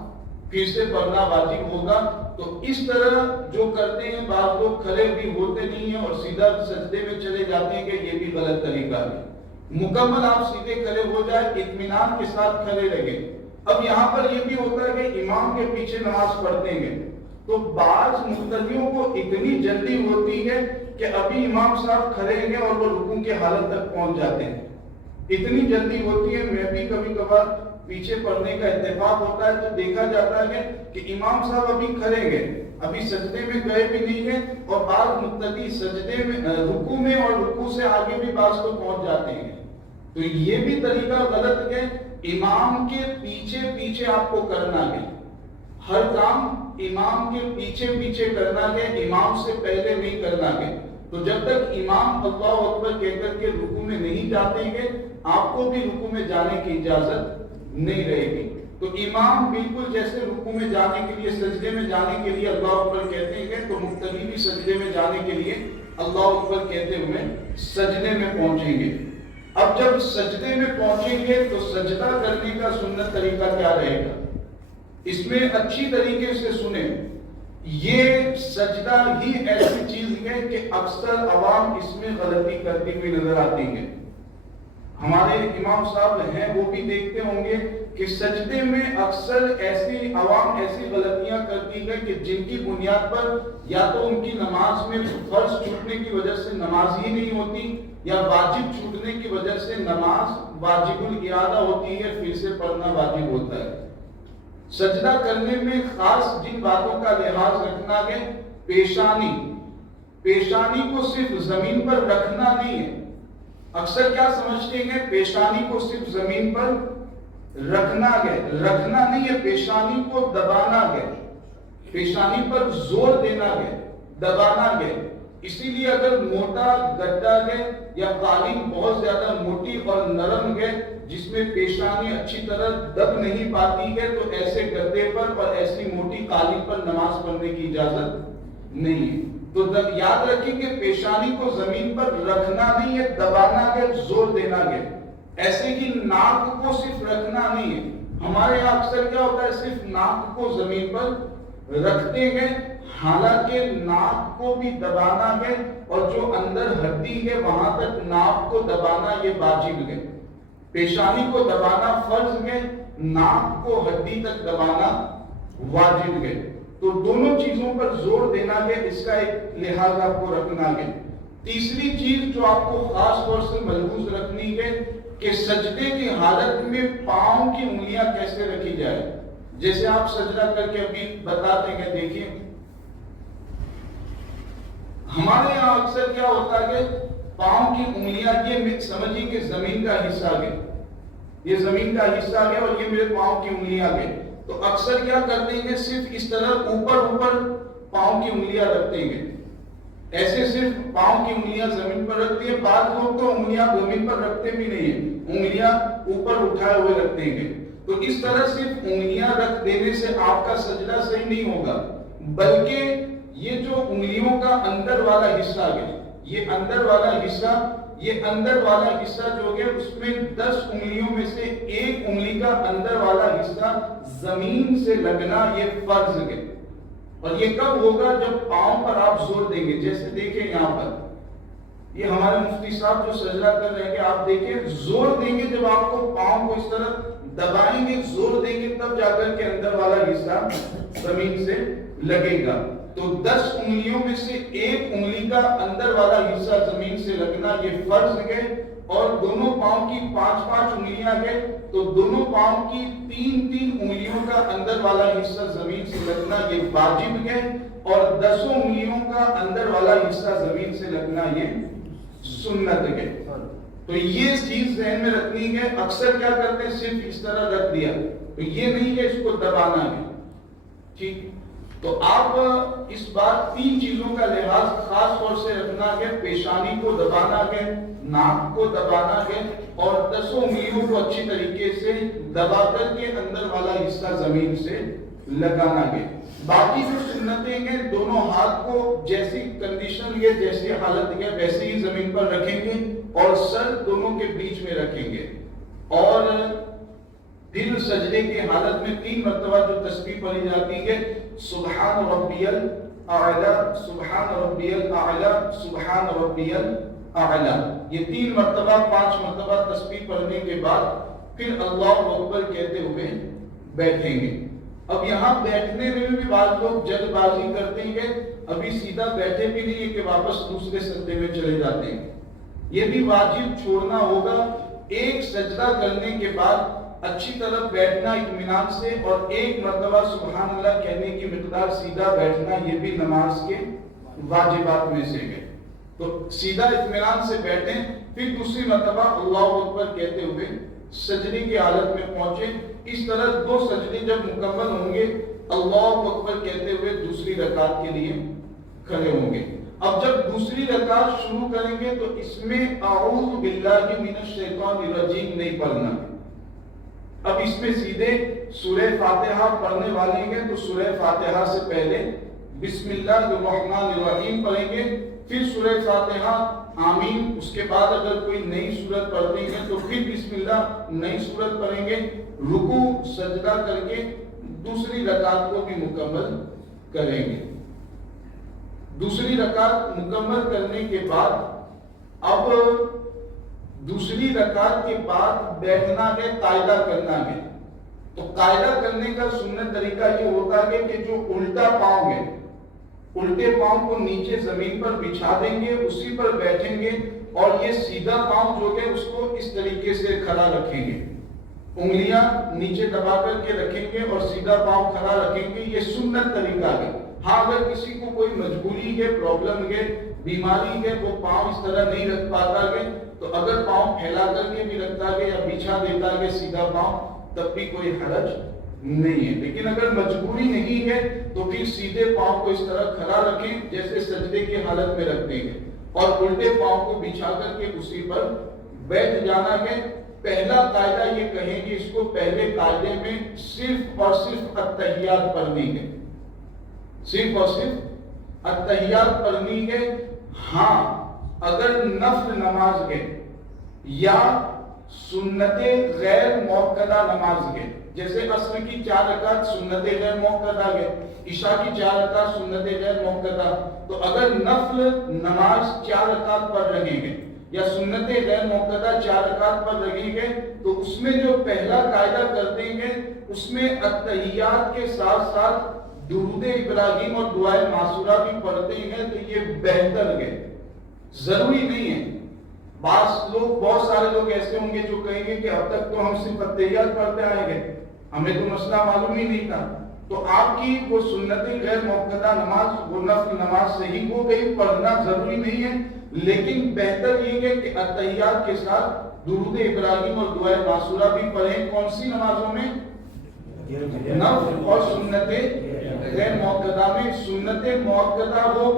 پھر سے پڑھنا واجب ہوگا۔ تو اس طرح جو کرتے ہیں بعض لوگ کھڑے بھی ہوتے نہیں ہیں اور سیدھا سجدے میں چلے جاتے ہیں کہ یہ بھی غلط طریقہ ہے۔ مکمل آپ سیدھے کھڑے ہو جائے، اطمینان کے ساتھ کھڑے رہیں۔ اب یہاں پر یہ بھی ہوتا ہے کہ امام کے پیچھے نماز پڑھتے ہیں تو بعض مقتدیوں کو اتنی جلدی ہوتی ہے کہ ابھی امام صاحب کھڑے ہیں اور وہ رکوع کی حالت تک پہنچ جاتے ہیں، اتنی جلدی ہوتی ہے۔ میں بھی کبھی کبھار پیچھے پڑھنے کا اتفاق ہوتا ہے تو دیکھا جاتا ہے کہ امام صاحب ابھی کھڑے ہیں، ابھی سجدے میں گئے بھی نہیں ہیں، اور بعض مقتدی سجدے میں رکوع میں اور رکوع سے آگے بھی بعض کو پہنچ جاتے ہیں۔ تو یہ بھی طریقہ غلط ہے۔ امام کے پیچھے پیچھے آپ کو کرنا ہے، ہر کام امام کے پیچھے پیچھے کرنا ہے، امام سے پہلے نہیں کرنا ہے۔ تو جب تک امام اللہ اکبر کہہ کر کے رکوع میں نہیں جاتے ہیں آپ کو بھی رکوع میں جانے کی اجازت نہیں رہے گی۔ تو امام بالکل جیسے رکوع میں جانے کے لیے، سجدے میں جانے کے لیے اللہ اکبر کہتے ہیں تو مقتدی بھی سجدے میں جانے کے لیے اللہ اکبر کہتے ہوئے سجدے میں پہنچیں گے۔ اب جب سجدے میں پہنچیں گے تو سجدہ کرنے کا سنت طریقہ کیا رہے گا، اس میں اچھی طریقے سے سنیں۔ یہ سجدہ ہی ایسی چیز ہے کہ اکثر عوام اس میں غلطی کرتی ہوئی نظر آتی ہے۔ ہمارے امام صاحب ہیں وہ بھی دیکھتے ہوں گے کہ سجدے میں اکثر ایسی عوام ایسی غلطیاں کرتی ہے کہ جن کی بنیاد پر یا تو ان کی نماز میں فرض چھوٹنے کی وجہ سے نماز ہی نہیں ہوتی، یا واجب چھوٹنے کی وجہ سے نماز واجب الارادہ ہوتی ہے، پھر سے پڑھنا واجب ہوتا ہے۔ سجدہ کرنے میں خاص جن باتوں کا لحاظ رکھنا ہے، پیشانی کو صرف زمین پر رکھنا نہیں ہے۔ اکثر کیا سمجھتے ہیں، پیشانی کو صرف زمین پر رکھنا ہے، رکھنا نہیں ہے، پیشانی کو دبانا ہے، پیشانی پر زور دینا ہے، دبانا ہے۔ اسی لیے اگر موٹا گدا ہے یا قالین بہت زیادہ موٹی اور نرم ہے جس میں پیشانی اچھی طرح دب نہیں پاتی ہے تو ایسے گدے پر اور ایسی موٹی قالین پر نماز پڑھنے کی اجازت نہیں ہے۔ تو یاد رکھیں کہ پیشانی کو زمین پر رکھنا نہیں ہے، دبانا ہے، زور دینا ہے۔ ایسے ہی ناک کو صرف رکھنا نہیں ہے۔ ہمارے یہاں اکثر کیا ہوتا ہے، صرف ناک کو زمین پر رکھتے ہیں، حالانکہ ناک کو بھی دبانا ہے، اور جو اندر ہڈی ہے وہاں تک ناک کو دبانا یہ واجب ہے۔ پیشانی کو دبانا فرض ہے، ناک کو ہڈی تک دبانا واجب ہے۔ تو دونوں چیزوں پر زور دینا ہے، اس کا ایک لحاظ آپ کو رکھنا ہے۔ تیسری چیز جو آپ کو خاص طور سے ملحوظ رکھنی ہے کہ سجدے کی حالت میں پاؤں کی انگلیاں کیسے رکھی جائے۔ جیسے آپ سجدہ کر کے ابھی بتاتے ہیں، دیکھیں ہمارے یہاں اکثر کیا ہوتا ہے، پاؤں کی انگلیاں یہ سمجھیں کہ زمین کا حصہ ہے، یہ زمین کا حصہ ہے اور یہ میرے پاؤں کی انگلیاں ہے۔ تو اکثر کیا کرتے ہیں، صرف اس طرح اوپر پاؤں کی انگلیاں رکھتے ہیں، ایسے صرف پاؤں کی انگلیاں زمین پر رکھتے ہیں۔ بعض لوگ تو انگلیاں زمین پر رکھتے بھی نہیں ہیں، انگلیاں اوپر اٹھائے ہوئے رکھتے ہیں۔ تو اس طرح صرف انگلیاں رکھ دینے سے آپ کا سجدہ صحیح نہیں ہوگا، بلکہ یہ جو انگلیوں کا اندر والا حصہ ہے، یہ اندر والا حصہ جو ہے اس میں 10 انگلیوں میں سے ایک انگلی کا اندر والا حصہ زمین سے لگنا یہ فرض ہے۔ اور یہ کب ہوگا، جب پاؤں پر آپ زور دیں گے۔ جیسے دیکھیں یہاں پر یہ ہمارے مفتی صاحب جو سجدہ کر رہے ہیں، آپ دیکھیں زور دیں گے، جب آپ کو پاؤں کو اس طرح دبائیں گے، زور دیں گے، تب جا کر کے اندر والا حصہ زمین سے لگے گا۔ تو 10 انگلیوں میں سے ایک انگلی کا اندر والا حصہ زمین سے لگنا یہ فرض ہے، اور دونوں پاؤں کی 5 انگلیاں ہیں تو دونوں پاؤں کی 3 انگلیوں کا اندر والا حصہ زمین سے لگنا یہ واجب ہے، اور 10 انگلیوں کا اندر والا حصہ زمین سے لگنا یہ سنت ہے۔ تو یہ چیز ذہن میں رکھنی ہے۔ اکثر کیا کرتے ہیں، صرف اس طرح رکھ دیا، تو یہ نہیں ہے، اس کو دبانا ہے۔ ٹھیک، تو آپ اس بات 3 چیزوں کا لحاظ خاص طور سے رکھنا ہے، پیشانی کو دبانا ہے، ناک کو دبانا ہے، اور 10 انگلیوں کو اچھی طریقے سے دبا کر کے اندر والا حصہ زمین سے لگانا ہے۔ باقی جو سنتیں ہیں، دونوں ہاتھ کو جیسی کنڈیشن ہے، جیسی حالت ہے ویسے ہی زمین پر رکھیں گے، اور سر دونوں کے بیچ میں رکھیں گے، اور پھر سجدے کی حالت میں 3 مرتبہ جو تسبیح پڑھی جاتی ہے، سبحان ربی الاعلی، سبحان ربی الاعلی، سبحان ربی الاعلی، یہ 3 مرتبہ 5 مرتبہ تسبیح پڑھنے کے بعد پھر اللہ اکبر کہتے ہوئے بیٹھیں گے۔ اب یہاں بیٹھنے میں بھی بعض لوگ جلد بازی کرتے ہیں، ابھی سیدھا بیٹھے بھی نہیں ہے کہ واپس دوسرے سجدے میں چلے جاتے ہیں۔ یہ بھی واجب چھوڑنا ہوگا۔ ایک سجدہ کرنے کے بعد اچھی طرح بیٹھنا اطمینان سے، اور 1 مرتبہ سبحان اللہ کہنے کی مقدار سیدھا بیٹھنا، یہ بھی نماز کے واجبات میں سے ہے۔ تو سیدھا اطمینان سے بیٹھیں، پھر دوسری مرتبہ اللہ اکبر کہتے ہوئے سجدے کی حالت میں پہنچے۔ اس طرح 2 سجدے جب مکمل ہوں گے، اللہ اکبر کہتے ہوئے دوسری رکعت کے لیے کھڑے ہوں گے۔ اب جب دوسری رکعت شروع کریں گے تو اس میں اعوذ باللہ من الشیطان الرجیم نہیں پڑھنا۔ اب اس میں سیدھے سورہ فاتحہ پڑھنے والے ہیں تو سورہ فاتحہ سے پہلے بسم اللہ الرحمن الرحیم پڑھیں گے، پھر سورہ فاتحہ آمین، اس کے بعد اگر کوئی نئی سورت پڑھتے ہیں تو پھر بسم اللہ نئی سورت پڑھیں گے، رکوع سجدہ کر کے دوسری رکعت کو بھی مکمل کریں گے۔ دوسری رکعت مکمل کرنے کے بعد اب دوسری رکعت کے بعد بیٹھنا ہے، قاعدہ کرنا ہے۔ تو قاعدہ کرنے کا سنت طریقہ یہ ہوتا ہے کہ جو الٹا پاؤں ہے، الٹے پاؤں کو نیچے زمین پر بچھا دیں گے، اسی پر بیٹھیں گے، اور یہ سیدھا پاؤں جو ہے اس کو اس طریقے سے کھڑا رکھیں گے، انگلیاں نیچے دبا کر کے رکھیں گے اور سیدھا پاؤں کھڑا رکھیں گے۔ یہ سنت طریقہ ہے۔ ہاں اگر کسی کو کوئی مجبوری ہے، پرابلم ہے، بیماری ہے، وہ پاؤں اس طرح نہیں رکھ پاتا ہے، تو اگر پاؤں پھیلا کر کے بھی رکھتا ہے یا بچھا دیتا ہے سیدھا پاؤں، تب بھی کوئی حرج نہیں ہے۔ لیکن اگر مجبوری نہیں ہے تو پھر سیدھے پاؤں کو اس طرح کھڑا رکھیں جیسے سجدے کی حالت میں رکھتے ہیں، اور الٹے پاؤں کو بچھا کر کے اسی پر بیٹھ جانا ہے۔ پہلا قاعدہ یہ کہیں کہ اس کو پہلے قاعدے میں صرف اور صرف التحیات پڑھنی ہے، صرف اور صرف التحیات پڑھنی ہے۔ ہاں اگر نفل نماز ہے یا سنت غیر موقدہ نماز ہے، جیسے عصر کی 4 رکعت سنت غیر موقدہ ہے، عشاء کی 4 رکعت سنت غیر موقدہ، تو اگر نفل نماز 4 رکعت پڑھ رہے ہیں یا سنت غیر موقدہ 4 رکعت پڑھ رہی ہے، تو اس میں جو پہلا قاعدہ کرتے ہیں اس میں التحیات کے ساتھ ساتھ درود ابراہیم اور دعائے معصورہ بھی پڑھتے ہیں، تو یہ بہتر ہے، ضروری نہیں ہے۔ بہت سارے لوگ ایسے ہوں گے جو کہیں گے کہ اب تک تو ہم صرف التحیات پڑھتے آئے گے، ہمیں تو مسئلہ معلوم ہی نہیں تھا۔ تو آپ کی وہ سنت غیر موقدہ نماز، وہ نفل نماز صحیح ہو گئی، پڑھنا ضروری نہیں ہے، لیکن بہتر یہ ہے کہ التحیات کے ساتھ درود ابراہیم اور دعائے معصورہ بھی پڑھیں۔ کون سی نمازوں میں؟ نفل اور سنت غیر موقدہ میں۔ سنت موقدہ ہو،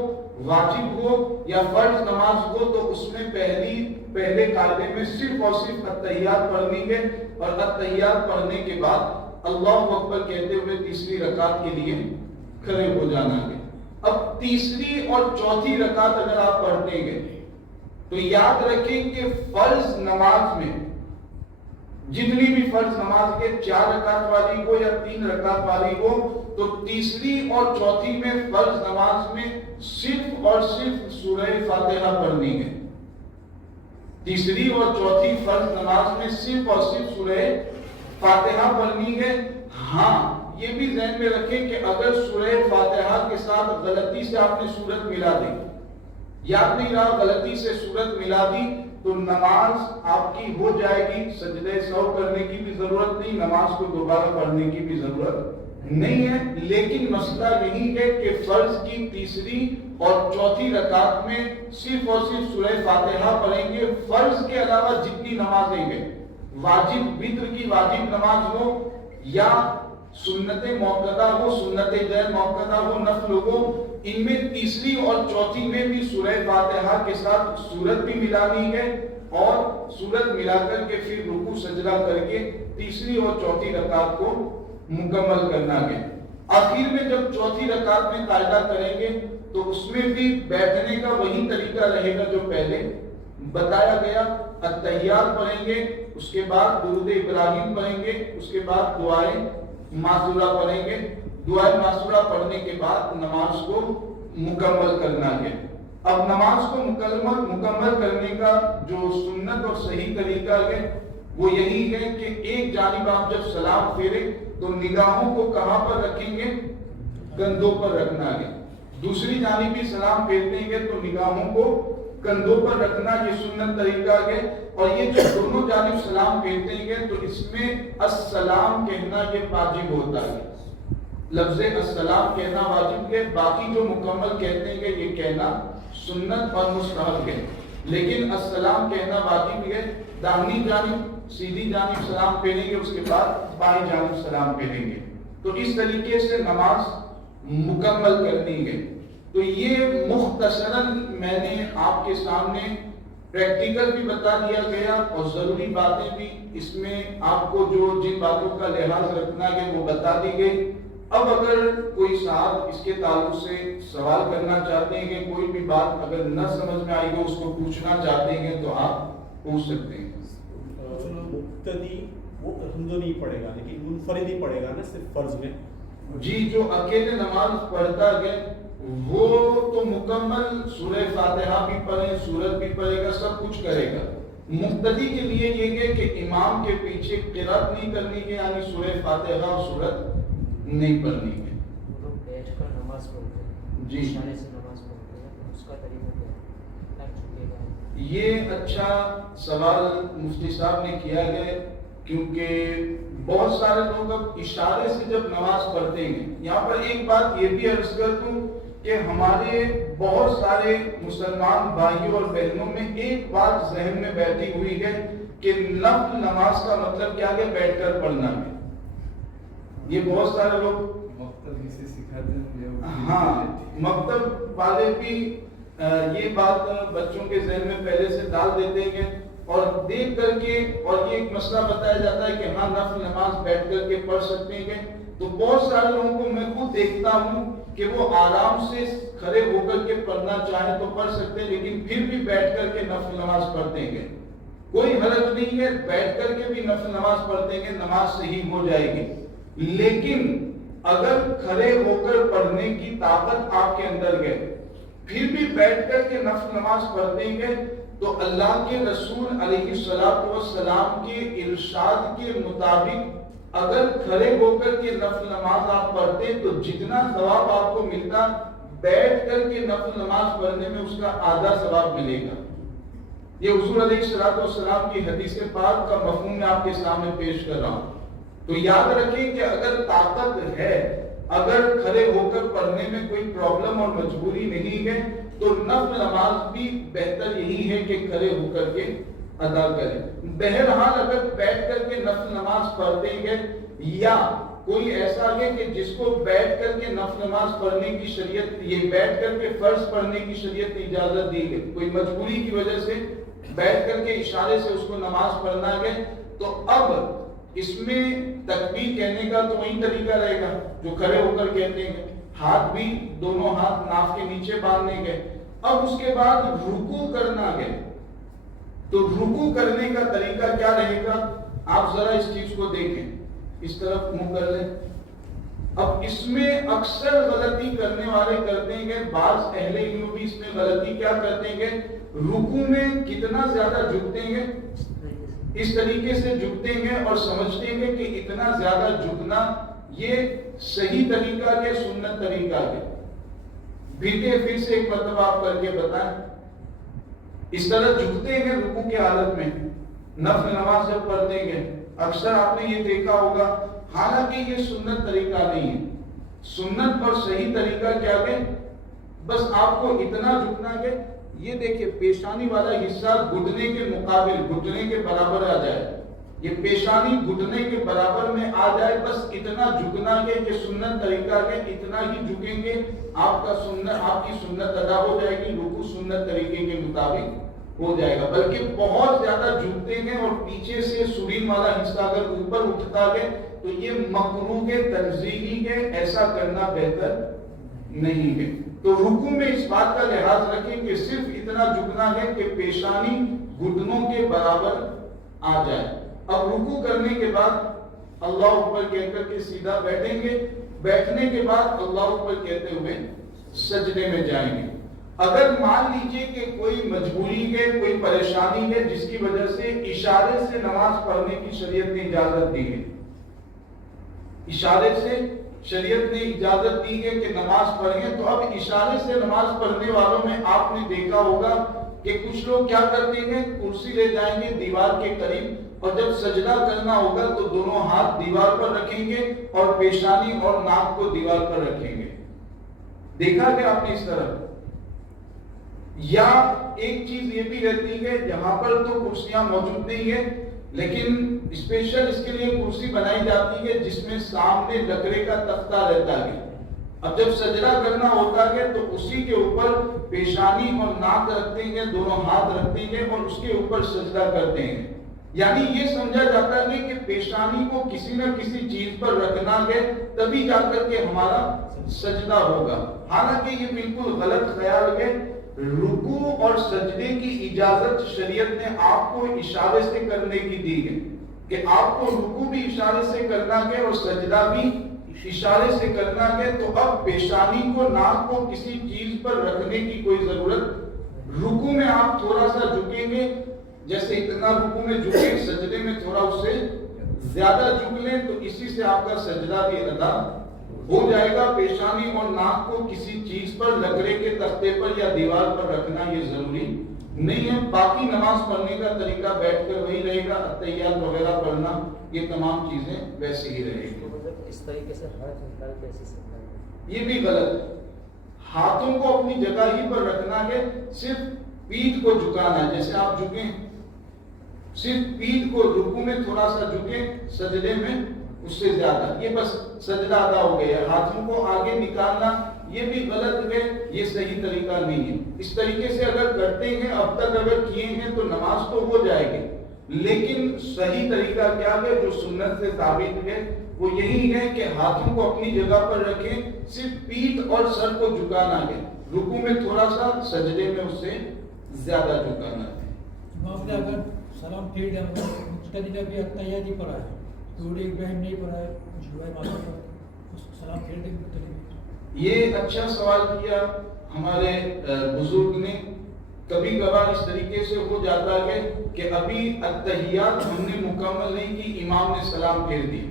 واجب ہو یا فرض نماز ہو، تو اس میں پہلے قاعدے میں صرف اور صرف التحیات پڑھنی ہے، اور التحیات پڑھنے کے بعد اللہ اکبر کہتے ہوئے تیسری رکعت کے لیے کھڑے ہو جانا ہے۔ اب تیسری اور چوتھی رکعت اگر آپ پڑھتے ہیں تو یاد رکھیں کہ فرض نماز میں جتنی بھی فرض نماز کے 4 رکعت والی ہو یا 3 رکعت والی ہو، تو تیسری اور چوتھی میں فرض نماز میں صرف اور صرف سورہ فاتحہ پڑھنی ہے۔ تیسری اور چوتھی فرض نماز میں صرف اور صرف سورہ فاتحہ پڑھنی ہے۔ ہاں یہ بھی ذہن میں رکھیں کہ اگر سورہ فاتحہ کے ساتھ غلطی سے آپ نے سورت ملا دی، یاد نہیں رہا، غلطی سے سورت ملا دی، تو نماز آپ کی ہو جائے گی، سجدہ سہو کرنے کی بھی ضرورت نہیں، نماز کو دوبارہ پڑھنے کی بھی ضرورت نہیں ہے۔ لیکن مسئلہ یہی ہے کہ فرض کی تیسری اور چوتھی رکعت میں صرف اور صرف سورہ فاتحہ پڑھیں گے۔ فرض کے علاوہ جتنی نمازیں ہیں، واجب وتر کی واجب نماز ہو یا سنت موقدہ ہو، سنت غیر موقدہ ہو، نفل ہو، ان میں تیسری اور چوتھی میں بھی سورہ فاتحہ کے ساتھ سورت بھی ملانی ہے، اور سورت ملا کر کے پھر رکوع سجدہ کر کے تیسری اور چوتھی رکعت کو مکمل کرنا ہے۔ آخر میں جب چوتھی رکعت میں قاعدہ کریں گے تو اس میں بھی بیٹھنے کا وہی طریقہ رہے گا جو پہلے بتایا گیا التحیات پڑھیں گے، اس کے بعد درود ابراہیم پڑھیں گے، اس کے بعد دعائیں معذورہ پڑھیں گے، دعائیں معذورہ پڑھنے کے بعد نماز کو مکمل کرنا ہے۔ اب نماز کو مکمل کرنے کا جو سنت اور صحیح طریقہ ہے وہ یہی ہے کہ ایک جانب آپ جب سلام پھیرے تو نگاہوں کو کہاں پر رکھیں گے؟ کندھوں پر رکھنا ہے۔ دوسری جانب بھی سلام پھیرتے ہیں تو نگاہوں کو کندھوں پر رکھنا، یہ سنت طریقہ ہے۔ اور یہ جو دونوں جانب سلام پھیرتے ہیں تو اس میں السلام کہنا یہ واجب ہوتا ہے، لفظ السلام کہنا واجب ہے، باقی جو مکمل کہتے ہیں یہ کہنا سنت اور مستحب ہے، لیکن السلام کہنا واجب ہے۔ داہنی جانب سیدھی جانب سلام پھیریں گے، اس کے بعد بائیں جانب سلام پھیریں گے، تو اس طریقے سے نماز مکمل کرنی ہے۔ تو یہ مختصراً میں نے آپ کے سامنے پریکٹیکل بھی بتا دیا گیا اور ضروری باتیں بھی اس میں آپ کو جو جن باتوں کا لحاظ رکھنا ہے وہ بتا دی گئی۔ اب اگر کوئی صاحب اس کے تعلق سے سوال کرنا چاہتے ہیں کہ کوئی بھی بات اگر نہ سمجھ میں آئی ہو اس کو پوچھنا چاہتے ہیں تو آپ پوچھ سکتے ہیں۔ مقتدی وہ ہندو نہیں پڑھے گا لیکن منفرد ہی پڑھے گا نا صرف فرض میں؟ جی، جو اکیلے نماز پڑھتا ہے وہ تو مکمل سورہ فاتحہ بھی پڑھے، سورت بھی پڑھے گا، سب کچھ کرے گا۔ مقتدی کے لیے یہ ہے کہ امام کے پیچھے قرات نہیں کرنی ہے، یعنی سورہ فاتحہ اور سورت نہیں پڑھنی ہے۔ وہ لوگ بیٹھ کر نماز پڑھتے ہیں، جی، اشارے سے نماز پڑھتے ہیں، تو اس کا طریقہ کیا ہے؟ تک چکے گا۔ یہ اچھا سوال مفتی صاحب نے کیا ہے، کیونکہ بہت سارے لوگ اب اشارے سے جب نماز پڑھتے ہیں، یہاں پر ایک بات یہ بھی عرض کر دوں کہ ہمارے بہت سارے مسلمان بھائیوں اور بہنوں میں ایک بات ذہن میں بیٹھی ہوئی ہے کہ نفل نماز کا مطلب کیا ہے؟ بیٹھ کر پڑھنا ہے۔ یہ بہت سارے لوگ مکتب سے سکھاتے ہیں، ہاں، مکتب والے بھی یہ بات بچوں کے ذہن میں پہلے سے ڈال دیتے ہیں اور دیکھ کر کے، اور یہ ایک مسئلہ بتایا جاتا ہے کہ ہاں نفل نماز بیٹھ کر کے پڑھ سکتے ہیں، تو بہت سارے لوگوں کو میں خود دیکھتا ہوں کہ وہ آرام سے کھڑے ہو کر کے پڑھنا چاہیں تو پڑھ سکتے ہیں، لیکن پھر بھی بیٹھ کر کے نفل نماز پڑھتے ہیں۔ کوئی حرج نہیں ہے، بیٹھ کر کے بھی نفل نماز پڑھتے ہیں، نماز صحیح ہو جائے گی۔ لیکن اگر کھڑے ہو کر پڑھنے کی طاقت آپ کے اندر ہے، پھر بھی بیٹھ کر کے نفل نماز پڑھتے ہیں، تو اللہ کے رسول علیہ الصلوۃ والسلام کے ارشاد کے مطابق اگر کھڑے ہو کر کے نفل نماز آپ پڑھتے تو جتنا ثواب آپ کو ملتا بیٹھ کر کے نفل نماز پڑھنے میں اس کا آدھا ثواب ملے گا۔ یہ حضور علیہ الصلوۃ والسلام کی حدیث پاک کا مفہوم میں آپ کے سامنے پیش کر رہا ہوں۔ تو یاد رکھیں کہ اگر طاقت ہے، اگر کھڑے ہو کر پڑھنے میں کوئی پرابلم اور مجبوری نہیں ہے تو نفل نماز بھی بہتر یہی ہے کہ کھڑے ہو کر کے ادا کریں۔ بہرحال اگر بیٹھ کر کے نفل نماز پڑھتے ہیں یا کوئی ایسا ہے کہ جس کو بیٹھ کر کے نفل نماز پڑھنے کی شریعت، یہ بیٹھ کر کے فرض پڑھنے کی شریعت نے اجازت دی ہے، کوئی مجبوری کی وجہ سے بیٹھ کر کے اشارے سے اس کو نماز پڑھنا ہے، تو اب اس میں تکبیر کہنے کا تو وہی طریقہ رہے گا جو کھڑے ہو کر کہتے ہیں، ہاتھ بھی دونوں ہاتھ ناف کے نیچے باندھنے گے۔ اب اس کے بعد رکوع کرنا ہے، تو رکوع کرنے کا طریقہ کیا رہے گا؟ آپ ذرا اس چیز کو دیکھیں، اس طرف منہ کر لیں۔ اب اس میں اکثر غلطی کرنے والے کرتے ہیں، بعض اہل علم بھی اس میں غلطی کیا کرتے ہیں، رکوع میں کتنا زیادہ جھکتے ہیں، اس طریقے سے جھکتے ہیں اور سمجھتے ہیں کہ اتنا زیادہ جھکنا یہ صحیح طریقہ ہے، سنت طریقہ ہے۔ پھر سے ایک مرتبہ آپ کر کے بتائیں، اس طرح جھکتے ہیں رکوع کی حالت میں نفل نماز جب پڑھتے ہیں، اکثر آپ نے یہ دیکھا ہوگا، حالانکہ یہ سنت طریقہ نہیں ہے۔ سنت اور صحیح طریقہ کیا ہے؟ بس آپ کو اتنا جھکنا ہے، یہ دیکھیں پیشانی والا حصہ گھٹنے کے مقابل گھٹنے کے برابر آ جائے، یہ پیشانی گھٹنے کے برابر میں آ جائے، بس اتنا جھکنا ہے کہ سنت طریقہ ہے، اتنا ہی جھکیں گے آپ کی سنت ادا ہو جائے گی، رکوع سنت طریقے کے مطابق ہو جائے گا۔ بلکہ بہت زیادہ جھکتے ہیں اور پیچھے سے سرین والا حصہ اگر اوپر اٹھتا ہے تو یہ مکروہ تنزیہی ہے، ایسا کرنا بہتر نہیں ہے۔ تو رکوع میں اس بات کا لحاظ رکھیں کہ صرف اتنا جھکنا ہے کہ پیشانی گھٹنوں کے برابر آ جائے. اب رکوع کرنے کے بعد اللہ اکبر کہہ کر کے سیدھا بیٹھیں گے. بیٹھنے کے بعد اللہ اکبر کہتے ہوئے سجدے میں جائیں گے. اگر مان لیجئے کہ کوئی مجبوری ہے, کوئی پریشانی ہے جس کی وجہ سے اشارے سے نماز پڑھنے کی شریعت نے اجازت دی ہے, اشارے سے شریعت نے اجازت دی ہے کہ نماز پڑھیں, تو اب اشارے سے نماز پڑھنے والوں میں آپ نے دیکھا ہوگا کہ کچھ لوگ کیا کرتے ہیں, کرسی لے جائیں گے دیوار کے قریب, اور جب سجدہ کرنا ہوگا تو دونوں ہاتھ دیوار پر رکھیں گے اور پیشانی اور ناک کو دیوار پر رکھیں گے. دیکھا کہ آپ نے اس طرح؟ یا ایک چیز یہ بھی رہتی ہے, جہاں پر تو کرسیاں موجود نہیں ہیں لیکن اسپیشل اس کے لیے کرسی بنائی جاتی ہے جس میں سامنے لکڑے کا تختہ رہتا ہے. اب جب سجدہ کرنا ہوتا ہے تو اسی کے اوپر پیشانی اور ناک رکھتے ہیں, دونوں ہاتھ رکھتے ہیں اور اس کے اوپر سجدہ کرتے ہیں. یعنی یہ سمجھا جاتا ہے کہ پیشانی کو کسی نہ کسی چیز پر رکھنا ہے تبھی جا کر کے ہمارا سجدہ ہوگا. حالانکہ یہ بالکل غلط خیال ہے. رکوع اور سجدے کی اجازت شریعت نے آپ کو اشارے سے کرنے کی دی ہے کہ آپ کو رکوع بھی اشارے سے کرنا ہے اور سجدہ بھی اشارے سے کرنا ہے. تو اب پیشانی کو, ناک کو کسی چیز پر رکھنے کی کوئی ضرورت. رکوع میں آپ تھوڑا سا جھکیں گے, جیسے اتنا رکوع میں جھکیں, سجدے میں تھوڑا اس سے زیادہ جھک لیں تو اسی سے آپ کا سجدہ بھی ادا ہو جائے گا. پیشانی اور ناک کو کسی چیز پر, لکڑے کے تختے پر یا دیوار پر رکھنا یہ ضروری نہیں ہے. باقی نماز پڑھنے کا طریقہ بیٹھ کر وہی رہے گا, اتحیات وغیرہ پڑھنا یہ تمام چیزیں ویسے ہی رہے گی. اس طریقے سے ہاتھ نکال کے ایسے سجدہ کرنا یہ بھی غلط ہے. ہاتھوں کو اپنی جگہ ہی پر رکھنا ہے, صرف پیٹھ کو جھکانا ہے. جیسے آپ جھکیں, صرف پیٹھ کو رکوع میں تھوڑا سا جھکیں, سجدے میں اس سے زیادہ, یہ بس سجدہ ادا ہو گیا. ہاتھوں کو آگے نکالنا یہ بھی غلط ہے, یہ صحیح طریقہ نہیں ہے. اس طریقے سے اگر کرتے ہیں, اب تک اگر کیے ہیں تو نماز تو ہو جائے گی, لیکن صحیح طریقہ کیا ہے جو سنت سے ثابت ہے وہ یہی ہے کہ ہاتھوں کو اپنی جگہ پر رکھیں, صرف پیٹھ اور سر کو جھکانا ہے. رکوع میں تھوڑا سا, سجدے میں اس سے زیادہ جھکانا ہے. امام نے اگر سلام پھیر دیا, مقتدی نے بھی اتحیات ہی پڑھا ہے, تو ایک بہن نہیں پڑھا ہے, سلام پھیر دیں مقتدی. یہ اچھا سوال کیا ہمارے بزرگ نے. کبھی کبھار اس طریقے سے ہو جاتا ہے کہ ابھی اتحیات ہم نے مکمل نہیں کی, امام نے سلام پھیر دی,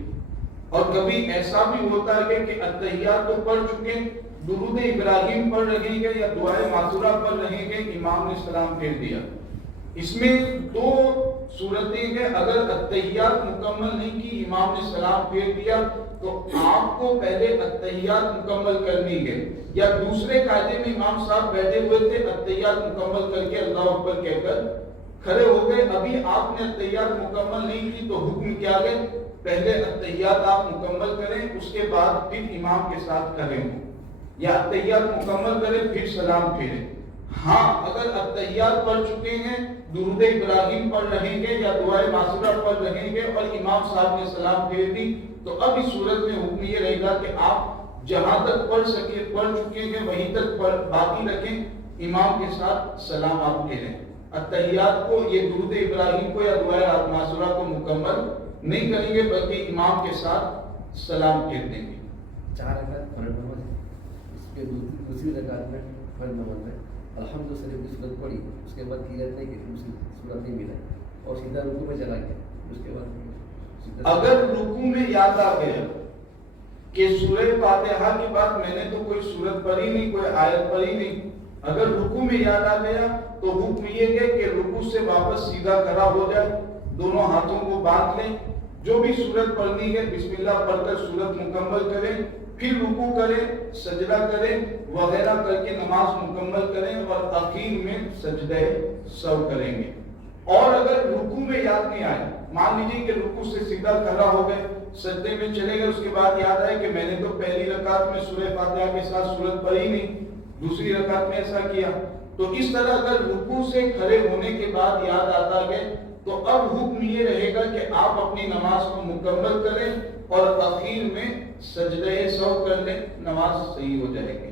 اور کبھی ایسا بھی ہوتا ہے کہ اتحیات تو پڑھ چکے, درود ابراہیم پڑھ رہیں گے یا دعائے معصورہ پڑھ رہیں گے, امام نے سلام پھیر دیا. اس میں دو صورتیں ہیں. اگر اتحیات مکمل نہیں کی, امام نے سلام پھیر دیا, تو آپ کو پہلے اتحیات مکمل کرنی ہے. یا دوسرے قاعدے میں امام صاحب بیٹھے ہوئے تھے, اتحیات مکمل کر کے اللہ اکبر کہہ کر کھڑے ہو گئے, ابھی آپ نے اتحیات مکمل نہیں کی, تو حکم کیا ہے پہلے اتحیات آپ مکمل کریں, اس کے بعد پھر امام کے ساتھ کھڑے ہوں, یا اتحیات مکمل کریں پھر سلام پھیریں. ہاں اگر اتحیات پڑھ چکے ہیں, درود ابراہیم پڑھ رہیں گے یا دعائے معصورہ پڑھ رہیں گے اور امام صاحب نے سلام پھیر دی, تو اب اس صورت میں حکم یہ رہے گا کہ آپ جہاں تک پڑھ چکے ہیں وہیں تک باقی رکھیں, امام کے ساتھ سلام آپ پھیریں. اتحیات کو, یہ درود ابراہیم کو یا دعائے معصورہ کو مکمل نہیں کریں گے, بلکہ امام کے ساتھ سلام پھیر دیں گے. 4 رکعت فرض نماز ہے, اس کے دوسری رکعت میں فرض نماز ہے, الحمد شریف کی صورت پڑھی, اس کے بعد کلیئر نہیں کہ دوسری صورت نہیں ملا, اور سیدھا رکوع میں چلا گیا. اس کے بعد اگر رکوع میں یاد آ گیا کہ سورہ فاتحہ کے بعد میں نے تو کوئی سورت پڑھی نہیں, کوئی آیت پڑھی نہیں, اگر رکوع میں یاد آ گیا تو حکم یہ ہے کہ رکوع سے واپس سیدھا کھڑا ہو جائے, دونوں ہاتھوں کو باندھ لیں, جو بھی سورت پڑھنی ہے بسم اللہ پڑھ کر سورت مکمل کریں, پھر رکوع کریں, سجدہ کریں وغیرہ کر کے نماز مکمل کریں, اور اخیر میں سجدہ سہو کریں گے. اور اگر رکوع میں یاد نہیں آئے, مان لیجیے کہ رکوع سے سیدھا کھڑا ہو گئے, سجدے میں چلے گئے, اس کے بعد یاد آئے کہ میں نے تو پہلی رکعت میں سورہ فاتحہ کے ساتھ سورت پڑھی نہیں, دوسری رکعت میں ایسا کیا, تو اس طرح اگر رکوع سے کھڑے ہونے کے بعد یاد آتا ہے تو اب حکم یہ رہے گا کہ آپ اپنی نماز کو مکمل کریں اور اخیر میں سجدہ سہو کر لیں, نماز صحیح ہو جائے گی.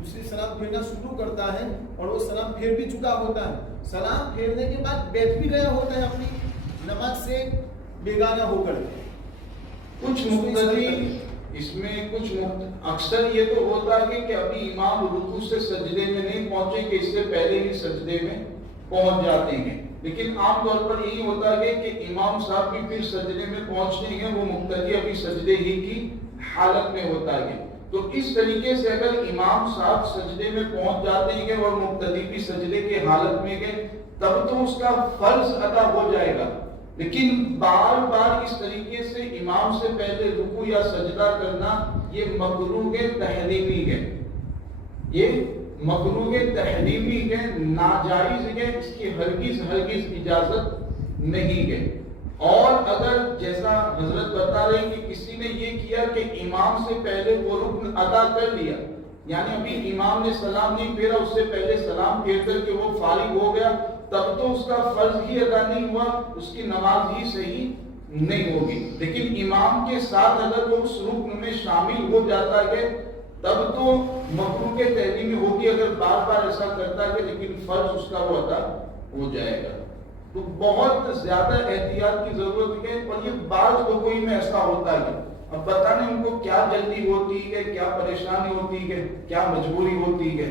دوسری سلام پھیرنا شروع کرتا ہے اور وہ سلام پھیر بھی چکا ہوتا ہے, سلام پھیرنے کے بعد بیٹھ بھی گیا ہوتا ہے اپنی نماز سے بیگانہ ہو کر. کچھ مقتدی اس میں اکثر یہ تو ہوتا ہے کہ ابھی امام رکوع سے سجدے میں نہیں پہنچے کہ اس سے پہلے ہی سجدے میں پہنچ جاتے ہیں, لیکن عام طور پر یہی ہوتا ہے کہ امام صاحب بھی پھر سجدے میں پہنچتے ہیں, وہ مقتدی ابھی سجدے ہی کی حالت میں ہوتا ہے. تو اس طریقے سے اگر امام صاحب سجدے میں پہنچ جاتے ہیں اور مقتدی بھی سجدے کی حالت میں گئے تب تو اس کا فرض ادا ہو جائے گا, لیکن بار بار اس طریقے سے امام سے پہلے رکوع یا سجدہ کرنا یہ مکروہ تحریمی ہے, یہ مکروہ تحریمی ہے, ناجائز ہے, اس کی ہرگز اجازت نہیں ہے. اور اگر جیسا حضرت بتا رہے ہیں کہ کسی نے یہ کیا کہ امام سے پہلے وہ رکن ادا کر لیا, یعنی ابھی امام نے سلام نہیں پھیرا, اس سے پہلے سلام پھیر کر کے وہ فارغ ہو گیا, تب تو اس کا فرض ہی ادا نہیں ہوا, اس کی نماز ہی صحیح نہیں ہوگی. لیکن امام کے ساتھ اگر وہ اس رکن میں شامل ہو جاتا ہے تب تو مکروہ تحریمی ہوگی اگر بار بار ایسا کرتا ہے, لیکن فرض اس کا وہ ادا ہو جائے گا. تو بہت زیادہ احتیاط کی ضرورت ہے, اور یہ بعض لوگوں میں ایسا ہوتا ہے. اب پتہ نہیں ان کو کیا جلدی ہوتی ہے, کیا پریشانی ہوتی ہے, کیا مجبوری ہوتی ہے.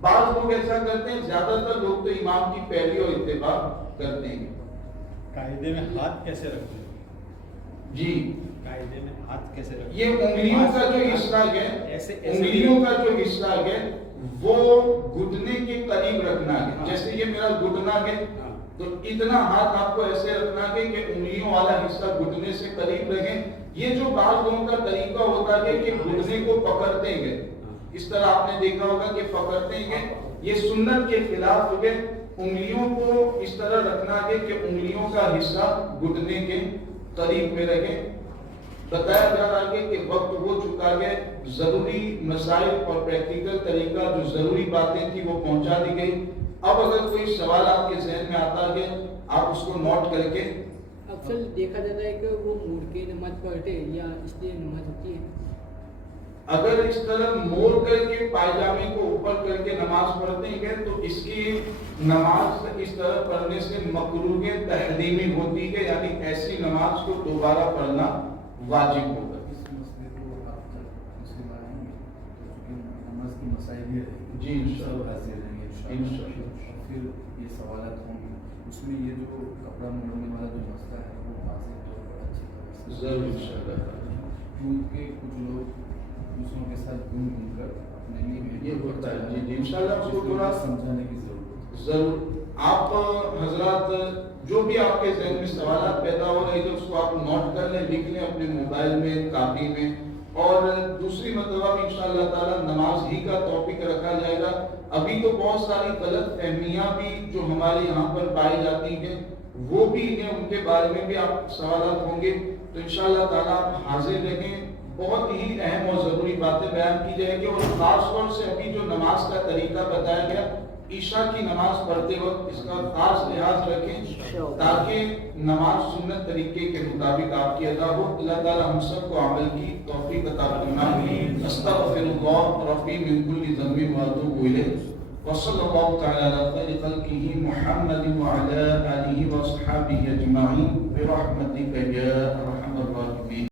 بعض لوگ ایسا کرتے ہیں, زیادہ تر لوگ تو امام کی پیروی اور اتباع کرتے ہیں. قاعدے میں ہاتھ کیسے رکھتے ہیں؟ جی قاعدے میں ہاتھ کیسے رکھتے ہیں؟ یہ انگلیوں کا جو حصہ ہے, انگلیوں کا جو حصہ ہے وہ گھٹنے کے قریب رکھنا ہے. جیسے یہ میرا گھٹنا ہے تو اتنا ہاتھ آپ کو ایسے رکھنا ہے کہ انگلیوں والا حصہ گھٹنے سے قریب رکھیں. یہ جو بعض لوگوں کا طریقہ ہوتا ہے کہ گھٹنے کو پکڑتے ہیں, اس طرح آپ نے دیکھا ہوگا کہ پکڑتے ہیں, یہ سنت کے خلاف ہے. انگلیوں کو اس طرح رکھنا ہے کہ انگلیوں کا حصہ گھٹنے کے قریب میں رکھے. بتایا جا رہا ہے کہ وقت ہو چکا ہے, ضروری مسائل اور پریکٹیکل طریقہ جو ضروری باتیں تھی وہ پہنچا دی گئی. اب اگر کوئی سوال آپ کے ذہن میں آتا ہے آپ اس کو نوٹ کر کے. اکثر دیکھا جاتا ہے کہ وہ موڑ کے نماز پڑھتے یا اس لیے نماز ہوتی ہے. اگر اس طرح موڑ کر کے پائجامے کو اوپر کر کے نماز پڑھتے ہیں تو اس کی نماز اس طرح پڑھنے سے مکروہ تحریمی ہوتی ہے, یعنی ایسی نماز کو دوبارہ پڑھنا واجب ہوگا. اس مسئلے کو آپ اس کے بارے میں نماز کی مسائل ہے جی انشاءاللہ حاضر رہیں گے انشاءاللہ. پھر یہ سوالات ہوں گے, اس میں یہ جو کپڑا موڑنے والا جو مسئلہ ہے وہ واضح طور پر اچھی طرح سے ضرور انشاءاللہ, کیونکہ کچھ لوگ دوسروں کے ساتھ گھوم کر اپنے لیے یہ ہوتا ہے. جی انشاءاللہ اس کو تھوڑا سمجھانے کی ضرورت ہے. ضرور آپ حضرات جو بھی آپ کے ذہن میں سوالات پیدا ہو رہے تھے اس کو آپ نوٹ کر لیں, لکھ لیں اپنے موبائل میں, کاپی میں. اور دوسری مرتبہ بھی انشاءاللہ تعالی نماز ہی کا ٹاپک رکھا جائے گا. ابھی تو بہت ساری غلط فہمیاں بھی جو ہمارے یہاں پر پائی جاتی ہیں وہ بھی ہیں, ان کے بارے میں بھی آپ سوالات ہوں گے. تو انشاءاللہ تعالی آپ حاضر رہیں. بہت ہی اہم اور ضروری باتیں بیان کی جائیں گی, اور خاص طور سے ابھی جو نماز کا طریقہ بتایا گیا عشاء کی نماز پڑھتے وقت اس کا خاص لحاظ رکھیں تاکہ نماز سنت طریقے کے مطابق آپ کی ادا ہو. اللہ تعالی ہم سب کو عمل کی توفیق عطا فرمائے. استغفر اللہ ربی من کل ذنب واتوب الیہ. وصلی اللہ تعالی علی خیر خلقہ محمد وعلی آلہ واصحابہ اجمعین برحمتک یا ارحم الراحمین.